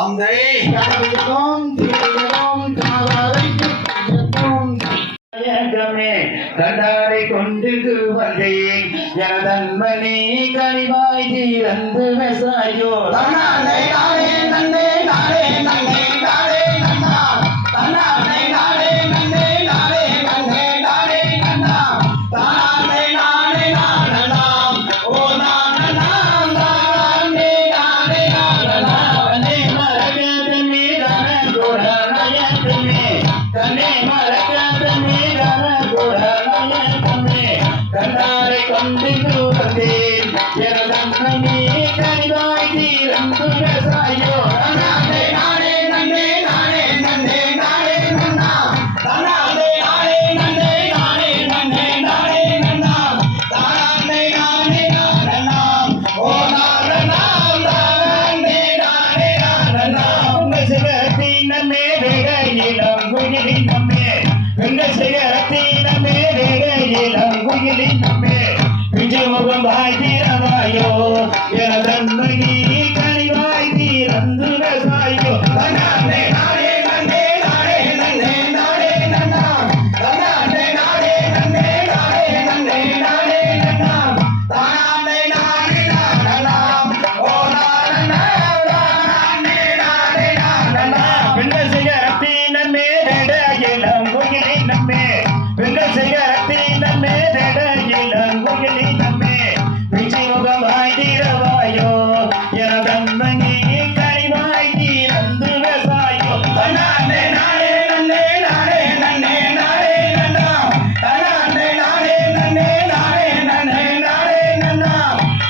தந்தை கண்டாரை கொண்டு வந்தேன் எனதன்மனே கனிவாய் தீரந்து விவசாயோ தன்னானே நானே நன்னே நானே நன்னே நானே நன்னா தன்னானே நானே நன்னே நானே நன்னே நானே நன்னா தானே நானே நானலாம் ஓ நானலாம் தானே நானே நானலாம் தன்னை மறக்காத மீதான குணநயக்கமே தன்னை மறக்காத மீதான குணநயக்கமே கண்டாரை கொண்டு வந்தேன் எனதன்மனே கனிவாய் தீரந்து விவசாயோ தன்னானே நானே நன்னே நானே நன்னே நானே நன்னா தானே நானே நன்னே நானே நன்னே நானே நன்னா தானே நானே நானலாம் ஓ நானலாம் தானே நானே நானலாம் உங்கள் சிகரத்தினமே வேடையிலம் குயிலின் நம்மே உங்கள் சிகரத்தினமே வேடையிலம் குயிலின் நம்மே விஜய் முகம் வாய் தீரவாயோ எனதன்மனி கனிவாய் தீரந்து விவசாயோ தன்னானே நானே நன்னே நானே நன்னே நானே நன்னா தானே நானே நன்னே நானே நன்னே நானே நன்னா தானே நானே நானலாம் ஓ நானலாம் தானே நானே நானலாம் உங்கள் சிகரத்தினமே வேடையிலம் குயிலின் நம்மே உங்கள் சிகரத்தினமே வேடையிலம் குயிலின் நம்மே விஜய் முகம் வாய் தீரவாயோ எனதன்மனி கனிவாய் தீரந்து விவசாயோ தன்னானே நானே நன்னே நானே நன்னே நானே நன்னா தானே நானே நன்னே நானே நன்னே நானே நன்னா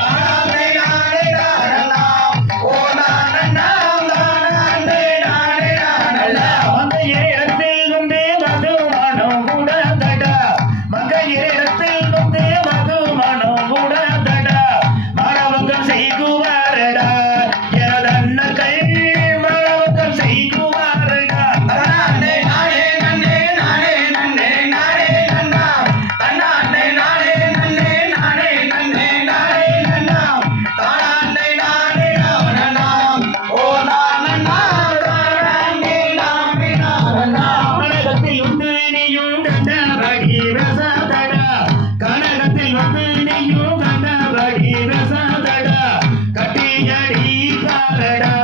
தானே நானே நானலாம் ஓ நானலாம் தானே நானே நானலாம் மங்கையரிடத்தில் கொண்டே மது மனம் கூட தடா மங்கையரிடத்தில் கொண்டே மது மனம் கூட தடா மாணவர்கள் செய்குவாரடா எனதன்ன கை மாணவர்கள் செய்குவாரடா தானே நானே நன்னே நானே நன்னே நானே நன்னா தானே நானே நன்னே நானே நன்னே நானே நன்னா தானே நானே நானலாம் ஓ நானலாம் தானே நானே நானலாம் கனகத்தில் வந்து நீயும் கண்டபடி ரசதடா கனகத்தில் வந்து நீயும் கண்டபடி ரசதடா கட்டியடி பாரடா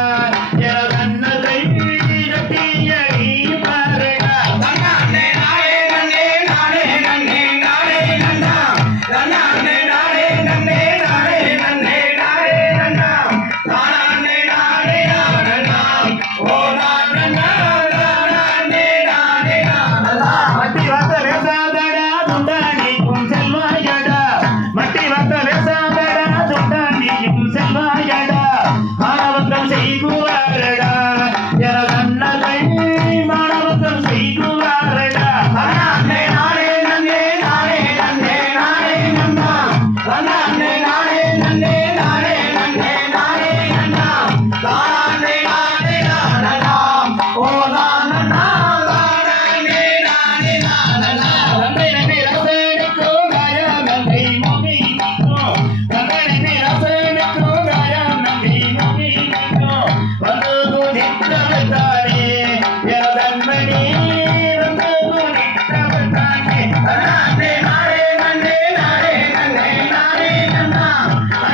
எனதன்ன கை கட்டியடி பாரடா தானே நானே நன்னே நானே நன்னே நானே நன்னா தானே நானே நன்னே நானே நன்னே நானே நன்னா தானே நானே நானலாம் ஓ நானலாம் தானே நானே நானலாம் மட்டி வந்த வேசாதடா துண்டானிக்கும் செல்வாயடா மட்டி வந்த வேசாதடா துண்டானிக்கும் செல்வாயடா மாணவர்கள் செய்குவாரடா எனதன்ன கை மாணவர்கள் செய்குவாரடா தானே நானே நன்னே நானே நன்னே நானே நன்னா தானே நானே நன்னே நானே நன்னே நானே நன்னா தானே நானே நானலாம் ஓ நானலாம் தானே நானே நானலாம் தந்தை நம்பி ரசனுக்கும் காயம் நம்பி மொழி நிற்கும் தந்தை நம்பி ரசனுக்கும் காயம் நம்பி மொழி நிற்கும் வந்து குதித்தவத்தானே எனதன்மனி வந்து குதித்தவத்தானே தானே நானே நன்னே நானே நன்னே நானே நன்னா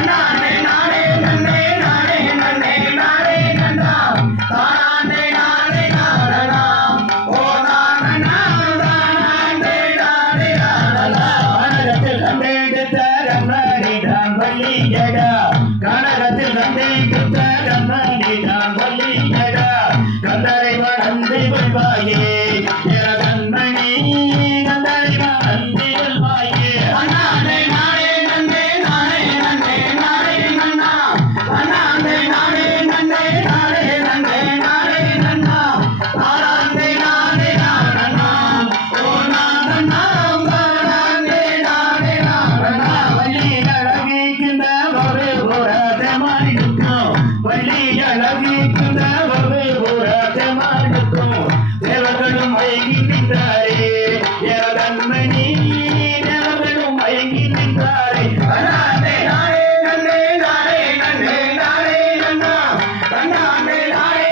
தானே நானே நன்னே நானே நன்னே நானே நன்னா தானே நானே நானலாம் ஓ நானலாம் தானே நானே நானலாம் கனகத்தில் கண்டெடுத்த கண்ணனிதான் வள்ளியடா கனகத்தில் கண்டெடுத்த கண்ணனிதான் வள்ளியடா கந்தரை வளர்ந்து கொள்வாயே எனதன்மணி கந்தரை வளர்ந்து கொள்வாயே தானே நானே நன்னே நானே நன்னே நானே நன்னா தானே நானே நன்னே நானே நன்னே நானே நன்னா தானே நானே நானலாம் ஓ நானலாம் தானே நானே நானலாம் வள்ளி அழகிக்குந்த ஒரு புறத்தை மாறிக்கும் வள்ளி அழகிக்குந்த ஒரு புறத்தை மாறிக்கும் தேவர்களும் மயங்கி நின்றாரே எனதன்மணி தேவர்களும் மயங்கி நின்றாரே தானே நானே நன்னே நானே நன்னே நானே நன்னா தானே நானே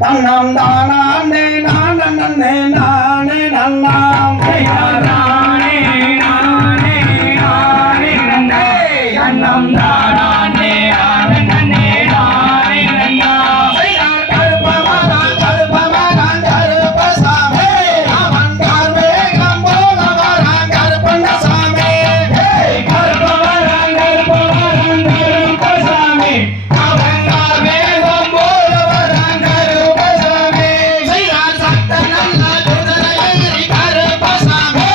தன்னம் தானே நானே நானே நன்னாம் நானே நானே நானே நன்னே அன்னம் தானே நானே நானே நன்னா கருப்பமகன் கருப்பசாமி அவன் கார்மேகம் போல வரான் கருப்பண்ணசாமி கருப்பவரன் கருப்பசாமி அவன் கார்மேகம் போல வரான் கருப்பசாமி சக்த நல்ல குதிரையை கருப்பசாமி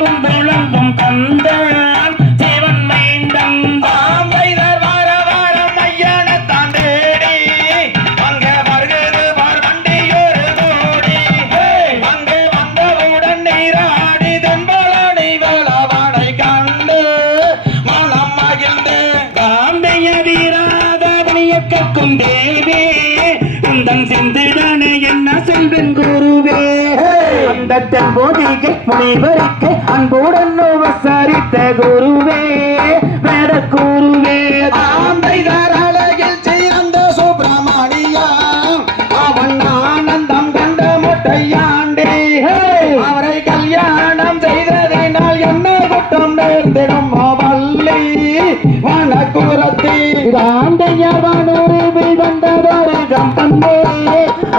குந்துளங்கும் கந்தான் சிவன் மைந்தன் தாம்பைதர் வார வாரம் ஐயனத்தான் தேடி அங்கே வருகிறது பார் வண்டியொரு கோடி அங்கே வந்தவுடன் நீராடி தென்பழனி வேளவனை கண்டு மனம் மகிழ்ந்து காந்தைய வீராத கற்கும் தேவே உந்தன் சிந்துதானே என்ன செல்வன் குருவே அந்த தென்போதிகை முனிவருக்கு அன்புடன் உபசரித்த குருவே வேத குருவே தாம்பைதர் அழகில் சிறந்த சுப்பிரமணியா அவன் ஆனந்தம் கண்ட மொட்டையாண்டி அவரை கல்யாணம் செய்ததினால் என்ன குற்றம் நேர்ந்திடும் வள்ளி வனக்குரத்தி காந்தையவனுருவில் வந்ததொரு கம்பமே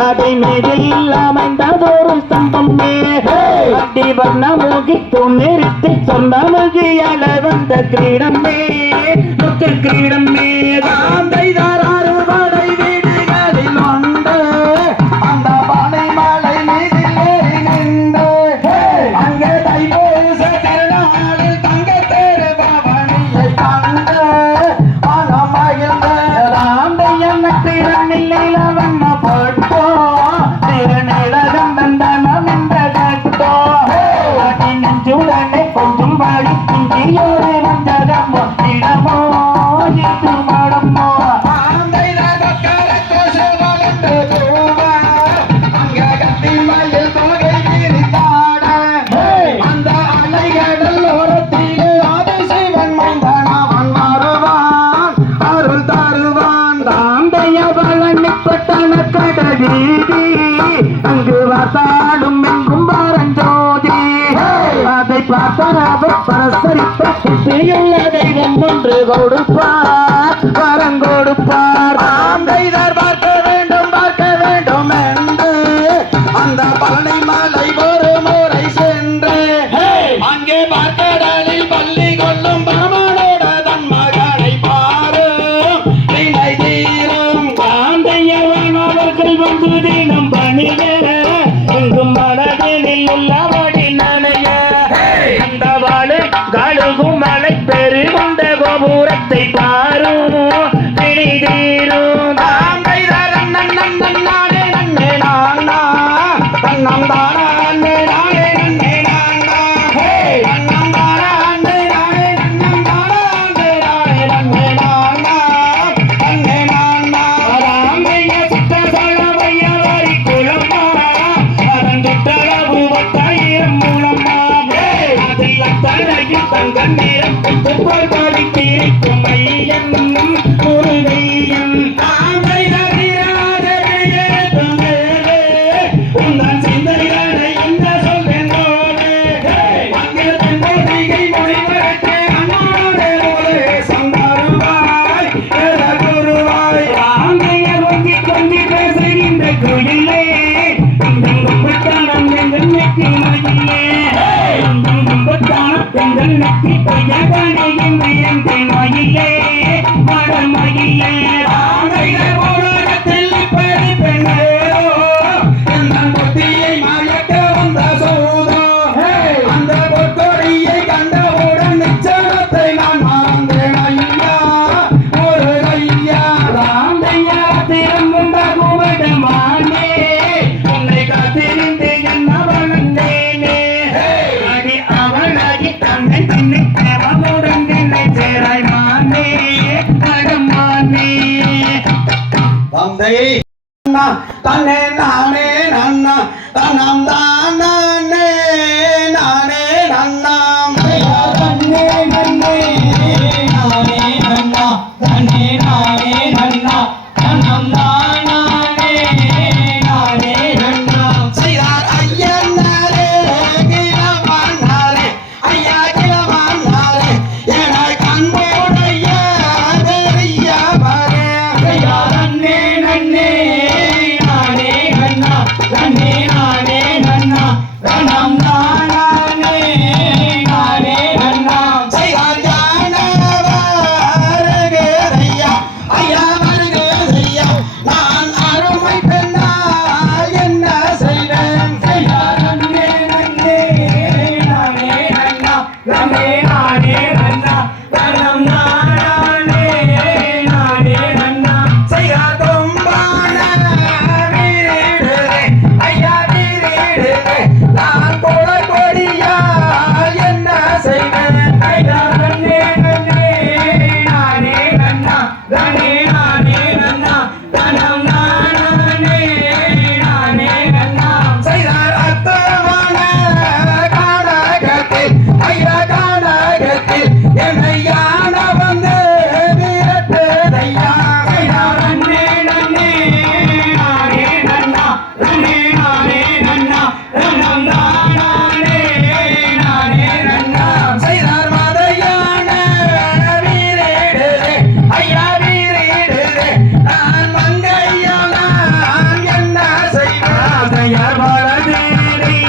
அதை மீதில் அமைந்ததொரு ஸ்தம்பமே அடி வண்ணமுகித்து நிறுத்தி சொந்தமுகியால வந்த கிரீடமே முத்து கிரீடமே தாம்பைதர் அறுபடை வீடுகளில் உண்டு அந்த பனைமலை மீதில் ஏறி நின்று அங்கே தைப்பூச திருநாளில் தங்கத்தேரு பவனியை கண்டு மனம் மகிழ்ந்து வண்ண போட்டோ திருநிலகம் வந்தனம் இந்த கட்டோ அடி நெஞ்சுடனே கொஞ்சம் பாடி இந்தியோடு வந்ததமோ இடமோ இது மடமோ தாம்பைதர் கொக்கரக்கோ சிவலென்று கூவ அங்கே கத்திமயில் தொகை விரித்தாட அந்த அலைகடல் ஓரத்திலே ஆதிசிவன் மைந்தன் அவன் வருவான் அருள் தருவான் பட்டண கடவீதி அங்கு வாசாலும் எங்கும் பரஞ்சோதி அதை பார்த்தார் பரசரித்த புத்தியுள்ள தெய்வம் ஒன்று கொடுப்பார் வரம் கொடுப்பார் தாம்பைதர் பார்க்க வேண்டும் என்று அந்த பழனிமலை ஒரு முறை சென்று அங்கே பார்க்கடலில் பள்ளி கொள்ளும் பரமனோட தன் மகனை பாரு வினை தீரும் அவர்கள் வந்து தினம் பணிய எங்கும் மனதில் உள்ளபடி நனைய அந்த வாழை கழுகும் மலை பெருகொண்ட கோபுரத்தை பாரும் பிணி தீரும் தாம்பைதர் நானே நன்னே நானா தன்னம் தானா அண்ணே நானே நன்னே நானா தன்னம் தானா அண்ணே நானே நன்னம் தானா அண்ணே நானே நன்னே நானா அண்ணே நானா ராமைய சுத்த சோழமைய வரி குளமா அதன் சுற்றளவு 10,000 மூலமா அதில் அத்தனையில் தங்க நேரம் போல் பாடி தீர்க்கும் மையன் முருகையன் தாம்பைதர் நீராடவே தந்தேவே உந்தன் சிந்தைகளை என்ன சொல்வேன் அங்கே தென்பொதிகை மொழிபெற்று அண்ணாடே போலே சந்தருவாய் குருவாய் ஆந்தைய கொஞ்சி பேசுகின்ற குயிலே கும்பத்தானம் எங்கள் நெற்றி மயிலே கும்பத்தானம் எங்கள் நெற்றி பையகானே என் மயிலே மடமயிலே தாம்பைதர் உலகத்தில் இப்படி பெண்ணேரோ எந்தன் புத்தியை மயக்க வந்த சூதோ அந்த பொற்கொடியை கண்டவுடன் நிச்சயத்தை நான் மறந்தேன் ஐயா ஒரு ஐயா ஆந்தையா திரும்பும் பகுவடமானே உன்னை காத்திருந்து என்ன வளர்ந்தேனே அடி அவளாகி தன்னை தன்னை அவளுடன் என்னை சேராய் மானே கடமானே தந்தை தன்னே நானே நன்னா தன்னம் தானே நானே நன்னாம் தன்னே நன்னே நானே நன்னா தன்னே நானே நன்னா தன்னம் தானே நானே நன்னாம் செய்தார் ஐயனாரே கிளவனாரே ஐயா கிளவனாரே என கண்போடைய பெரியவரே நன்னே நன்னே நானே நன்னா நன்னே நானே நன்னா தன்னே நானே நன்னா தனம் நானே நானே நன்னா செய்யா தொம்பான வீரிடுதே ஐயா வீரிடுதே நான் கொடியா என்ன செய்வேன் ஐயா நன்னே நன்னே நானே நன்னா தனே நானே நன்னா தனம் நானே நானே நன்னா செய்தார் அத்தமான கானகத்தில் ஐயா கானகத்தில் என்னை யான வந்து விரட்டுதையா ஐயா நன்னே நன்னே நானே நன்னா தனே நானே நன்னா தனம் நானே நானே நன்னா செய்தார் மதையான வீரேடுதே ஐயா வீரேடுதே நான் மங்கையா நான் என்ன செய்வேன் ஐயா பாரதேரி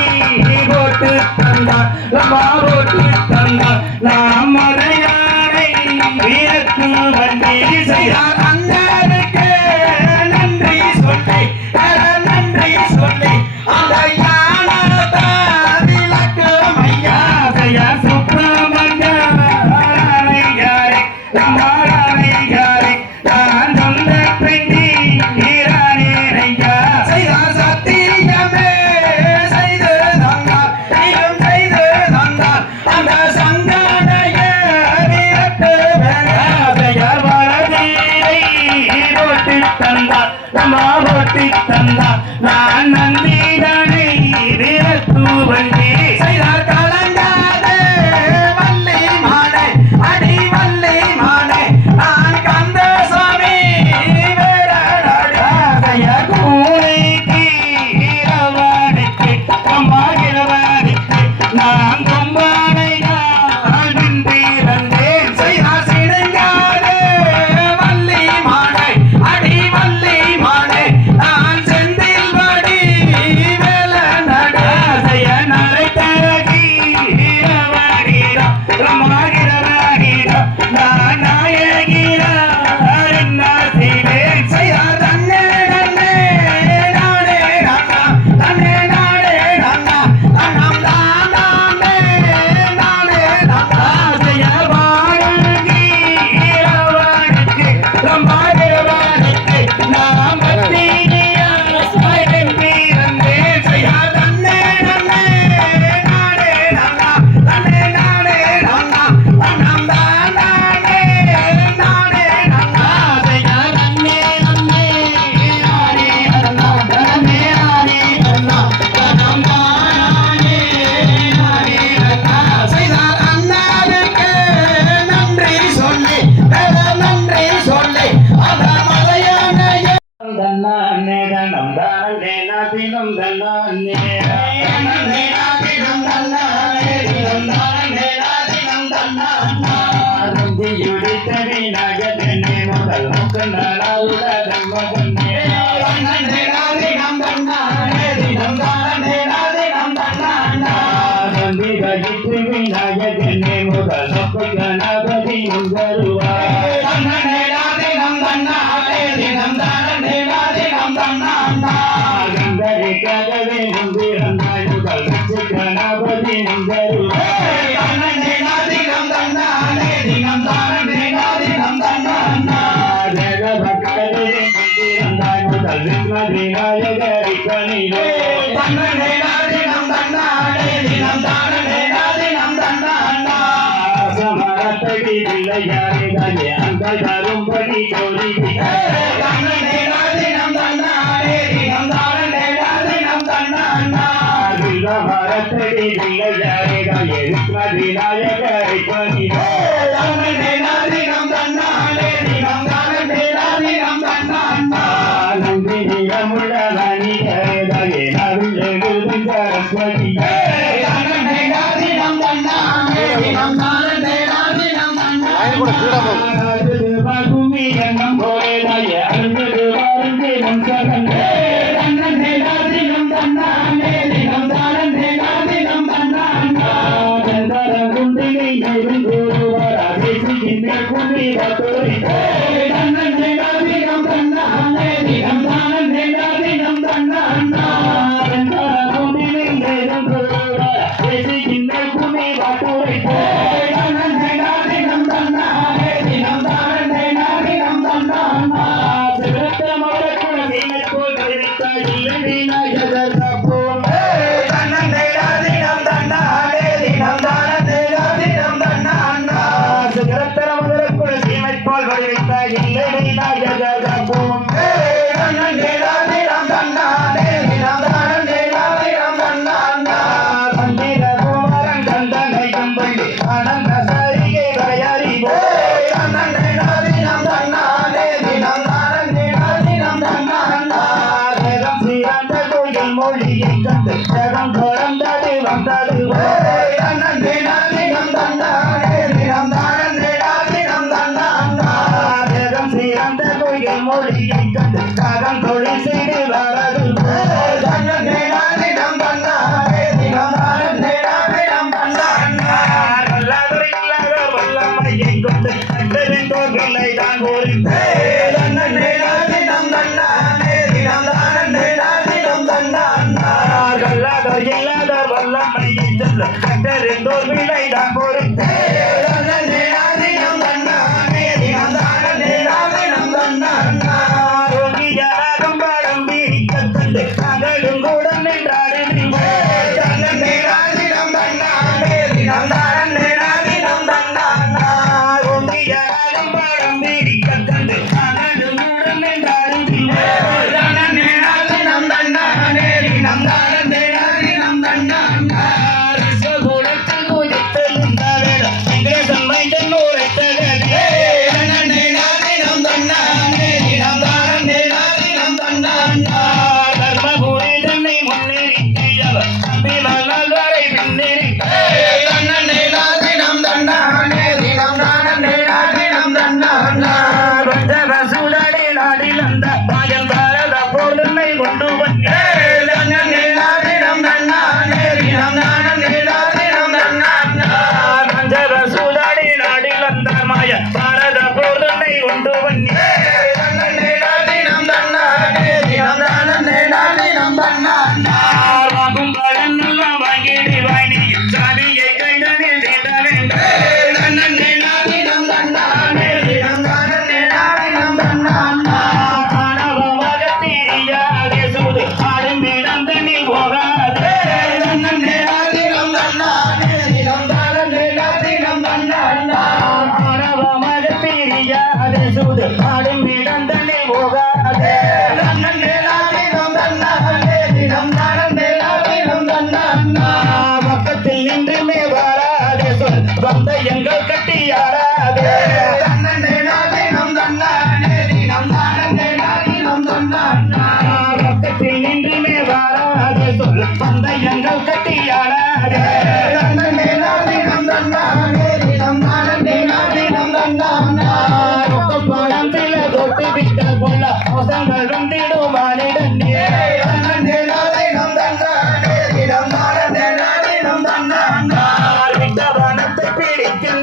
போட்டு தந்தார் லம்பா போட்டு தந்தார் நாம் மதையாரை வீரத்து வண்டி செய்தார் அண்ணனுக்கு நன்றி சொல்லி நன்றி சொல்லி அந்த யானத்தை விளக்கும் ஐயா செய்யா சுப்பிரமணிய யாரே யாரே நான் சொந்த பெண்ணி ஐயா செய்தார் சத்தியமே செய்து தந்தார் நீயும் செய்து தந்தார் அந்த சங்கனைய விரட்டு செய்யார் வரதீரை போட்டு தந்தார் நம்ம போட்டு தந்தார் நான் நந்திதனை விரட்டு வண்டி செய்தார் கலங்காதே வள்ளி மாலை அடி வள்ளி மாலை நான் கந்தசாமி வேடனாடிய கூலைக்கு இரவனுக்கு அம்மாகிறவனுக்கு நான் கொம்பானை நான் பிறந்தேன் செய்தார் சிடுங்காதே வள்ளி மாலை அடி வள்ளி மாலை நான் செந்தில் வடி வேல நட செய்ய நரை தரகி இரவனிடா ரமாகிறவனிடா நான் நாயகிரா என்ன செய்வேன் செய்தார் தன்னே நன்னே நானே நன்னா தன்னே நானே நன்னா தன்னம் தானே நானே நன்னா செய்ய வாழ்கி இரவனுக்கு ரமாகிறவனுக்கு நாம் பத்தினியா பிறந்தேன் செய்யா தன்னே நன்னே நானே நன்னா தன்னே நானே நன்னா தன்னம் தானே நானே நன்னா செய்யா நன்னே நன்னே நானே நன்னா தன்னே நானே நன்னா தன்னம் தானே நானே நன்னா செய்தார் அண்ணாவுக்கு நன்றி சொல்லி நன்றி சொல்லி அத மலையானைய தன்னானே தனம் தானே நாதினம் தன்னானே நன்னே நாதினம் தன்னானே தினம் தானே நாதினம் தன்னானா ஆரம்பியுடித்தடி நகதனே முதல் முக்கநாளாவுடன் மகனே நன்னே நாதினம் தன்னானே தினம் தானே நாதினம் தன்னானா ஆரம்பி வகித்து விநாயகனே முதல் முக்கநாபதி முந்தருவாய் நன்னே நாதினம் தன்னானே தினம் தானே நாதினம் தன்னானா கந்தரிக்காகவே முந்திரந்தாய் முதல் கணபதி முந்தருவாய் நன்னே நாதினம் தன்னானே தினம் தானே நாதினம் தன்னானா ஜெகபக்தரே முந்திரந்தாய் முதல் விநாயகரை கணிலே தன்னே நாதினம் தன்னானே தினம் தானே நாதினம் தன்னானா சமரத்தடி பிள்ளையாரே தாயே அந்த தரும்படி கோரி தன்னே நாதினம் தன்னானே தினம் தானே நாதினம் தன்னானா மரத்தடி பிள்ளையாரே தாயே விநாயகரை கணிலே தன்னே நாதினம் தன்னானே தினம் தானே நாதினம் தன்னானா நந்தி நிலமுள்ள வணிகரே தாயே நவிழெழுதும் சரஸ்வதி தன்னே நாதினம் தன்னானே தினம் தானே நாதினம் தன்னானா பகுமி எண்ணம் போலே தாயே அருந்தது வாழ்ந்து நம் சகந்தே தன்னே நாதினம் தன்னானே தினம் தானே நாதினம் தன்னானா சந்தரம் குண்டினை நெருங்குருவார் அபேசியின் மேல் குண்டி பத்துரை தன்னே நாதினம் தன்னானே தினம் தானே நாதினம் தன்னானா சந்தரம் குண்டினை நெருங்குருவார் அபேசியின் மேல் குண்டி பத்துரை சிகரத்தரம் அவருக்குள் சீமை போல் கருவித்தாய் இல்லை விநாயகர் காப்போம் சிகரத்தரம் அவருக்குள் சீமை போல் கருவித்தாய் இல்லை விநாயகர் காப்போம் சந்திர குமாரன் கந்தனை கம்பள்ளி ஆனந்த சரிகை வரையறிவோ ஜெகம் சீரந்த கோயில் மொழியை கண்டு ஜெகம் தொடர்ந்தது வந்தது ஜெகம் சீரந்த கோயில் மொழியை கண்டு ஜெகம் தொழில் செய்து வரது இல்லாத வல்லமையை கொண்டு கண்டறிந்தோர்களை தான் ஒரு இல்லாத வல்லமையை சொல்ல கண்டறிந்தோர் விலை தான் பொறுத்து ரோகியாராகும் பாடம் வீடிக்கத் கண்டு மகளும் கூட நின்றாரு ரோகியாராகும் பாடம் வீடிக்கத் கண்டு மகளும் கூட நின்றாரு ரிசகுலத்தில் குதித்தெழுந்த வேளை வெங்கடேசன் மைந்தன் உரைத்தகதே தர்மபுரி தன்னை முன்னேறியவர் தம்பிலால் வரை பின்னேறிட்ட பஞ்சரசுடனே நாடில் அந்த பாயல் பாரத போதனை கொண்டு பஞ்சரசுடனே நாடில் அந்த மாய பாரத போதனை கொண்டு வாங்கும் பலன் எல்லாம் வாங்கிடி வாங்கி சாமியை கைதனில் தீண்ட காணவமாக தெரியாதே சூது ஆடும் இடந்தனில் போகாதே காணவமாக தெரியாதே சூது ஆடும் இடந்தனில் போகாதே பக்கத்தில் நின்றுமே வராதே சொல் வந்த எங்கள் கட்டியாராதே பக்கத்தில் நின்றுமே வராதே சொல் வந்த எங்கள் கட்டியாராதே பணம் சில தொட்டு விட்ட கொள்ள மோசங்கள் வந்திடும் மானிடன் விட்ட பணத்தை பிடிக்கும்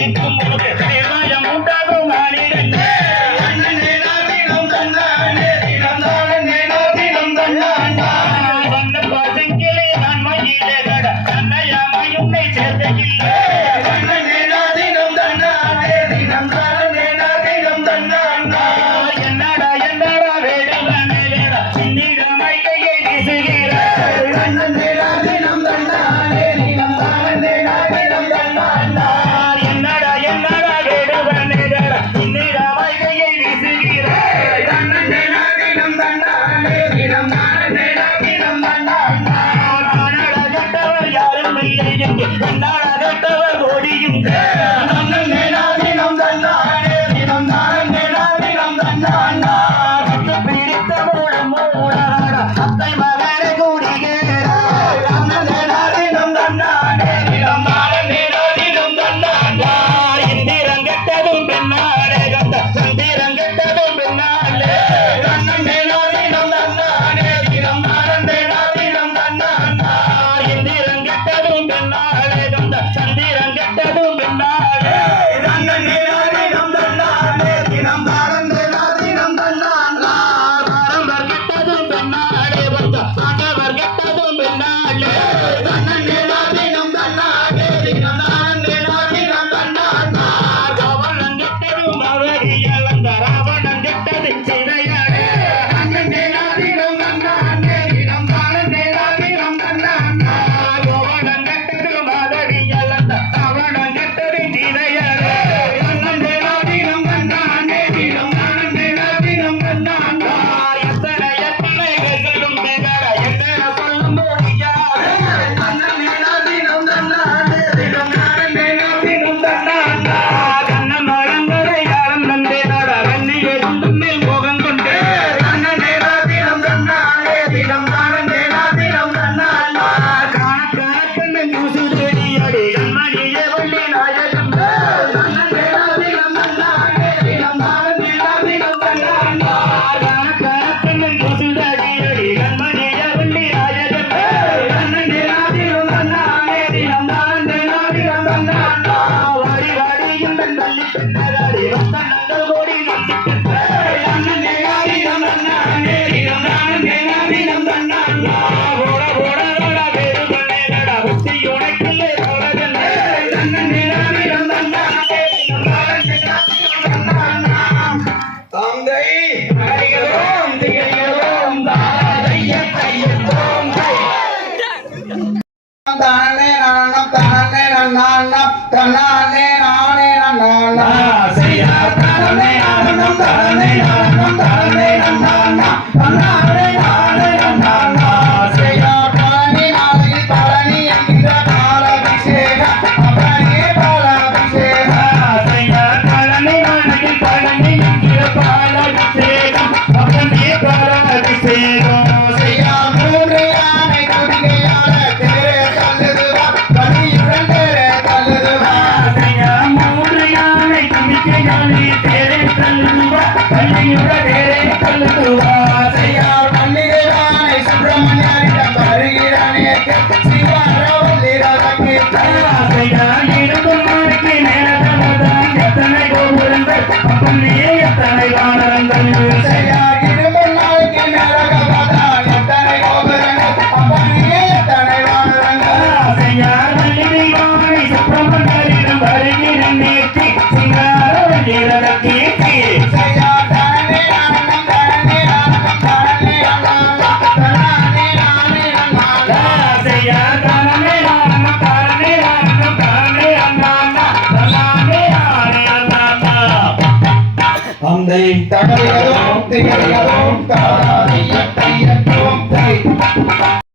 இருக்கும் உனக்கு தேவாயம் உண்டாகும் மாநிலங்கள் வண்ண பாசங்கிலே நான் மயிலே கட தன்னையாமை உன்னை சேர்ந்தகில்லை என்னடா என்னடா வேடுவனே வேடா சின்னிடமை கையை வீசுகிறாய் என்னடா என்னடா வேடுவனே வேடா சின்னிடமை கையை வீசுகிறாய் கட்டவர் யாரும் இல்லை எங்கே கட்டவர் ஓடியும் பிடித்த மூலம் மூடாடா அத்தை மகனை கூடுகிறார் இந்திரம் கெட்டதும் பின்னாலே கந்த சந்திரம் கெட்டதும் பின்னாலே இந்திரம் கெட்டதும் பின்னாலே கந்த சந்திரம் கெட்டதும் பின்னாலே ஆரம்பர் கெட்டதும் பின்னாலே வந்த ஆண்டவர் கெட்டதும் பின்னாலே ராவணன் கெட்டதும் அவரியல் அந்த ராவணன் கெட்டது செய்தையாரே ராவணன் கெட்டதும் அவரியல் அந்த ராவணன் கெட்டது செய்தையாரே எத்தனை எத்தனை வெல்களும் மேகட எத்தனை சொல்லும் மொழியாரே கண்ணன் மழங்கரை யாரும் நன்றே நாடா வெண்ணி எழுந்தும் மேல் மோகம் கொண்டே காணக்கண்ணன் யூசு தேடியாடி கண்மணியே வள்ளி நாயகம் காணக்கண்ணன் யூசு தேடியாடி கண்மணியே வள்ளி நாயகம் வாடி வாடி இந்த தள்ளி பெண்ணாடி ரத்தனங்கள் ஓடி நம்பி ஓட ஓட ஓட வேறு பண்ணேடா புத்தி உனக்கில்லை உலகல்ல தந்தை அறிகிறோம் திகழ்கிறோம் தாதைய கையெழுத்தோம் தானே நானம் தானே நானம் தானே நானே நானம் செய்யா தானே நானம் தானே நானம் தானே நானம் தானே நானே நானம் செய்யா பழனி நாளை பழனி என்கிற பாலாபிஷேக அப்பனே பாலாபிஷேக செய்யா பழனி நாளைக்கு பழனி என்கிற பாலாபிஷேகம் அப்பனே பாலாபிஷேகம் செய்யா மூன்று யானை குடிகையால தேரே தள்ளுதுவா பலியுடன் தேரே தள்ளுதுவா செய்யா மூன்று யானை துதிக்கையாலே தேரே தள்ளுவா பள்ளியுட தேரே தள்ளுவா செய்யா பன்னிரு யானை சுப்பிரமணியரிடம் வருகிறானே சிவாரவல்லி ரதக்கு செய்யா இருக்கும் நாளைக்கு நேரதான் எத்தனை கோபுரங்கள் அப்பனே எத்தனை வானரங்கள் செய்யா இருமல் நாளைக்கு நரகவதான் எத்தனை கோபுரங்கள் அப்பனே எத்தனை வானரங்கள் செய்யா வள்ளி தெய்வானை சுப்பிரமணியரிடம் வருகிறேன் நேற்று சிங்கார வண்டிரத கீர்த்தி செய்யா தானே நானம் தானே நானம் தானே நானம் தானே நானே நானம் செய்யா தானே நாம தானே நாம தானே அண்ணா தானே ஆனே அண்ணா தந்தை தகவலும் திகழ்கிறோம் தாராதிய கையற்றோம்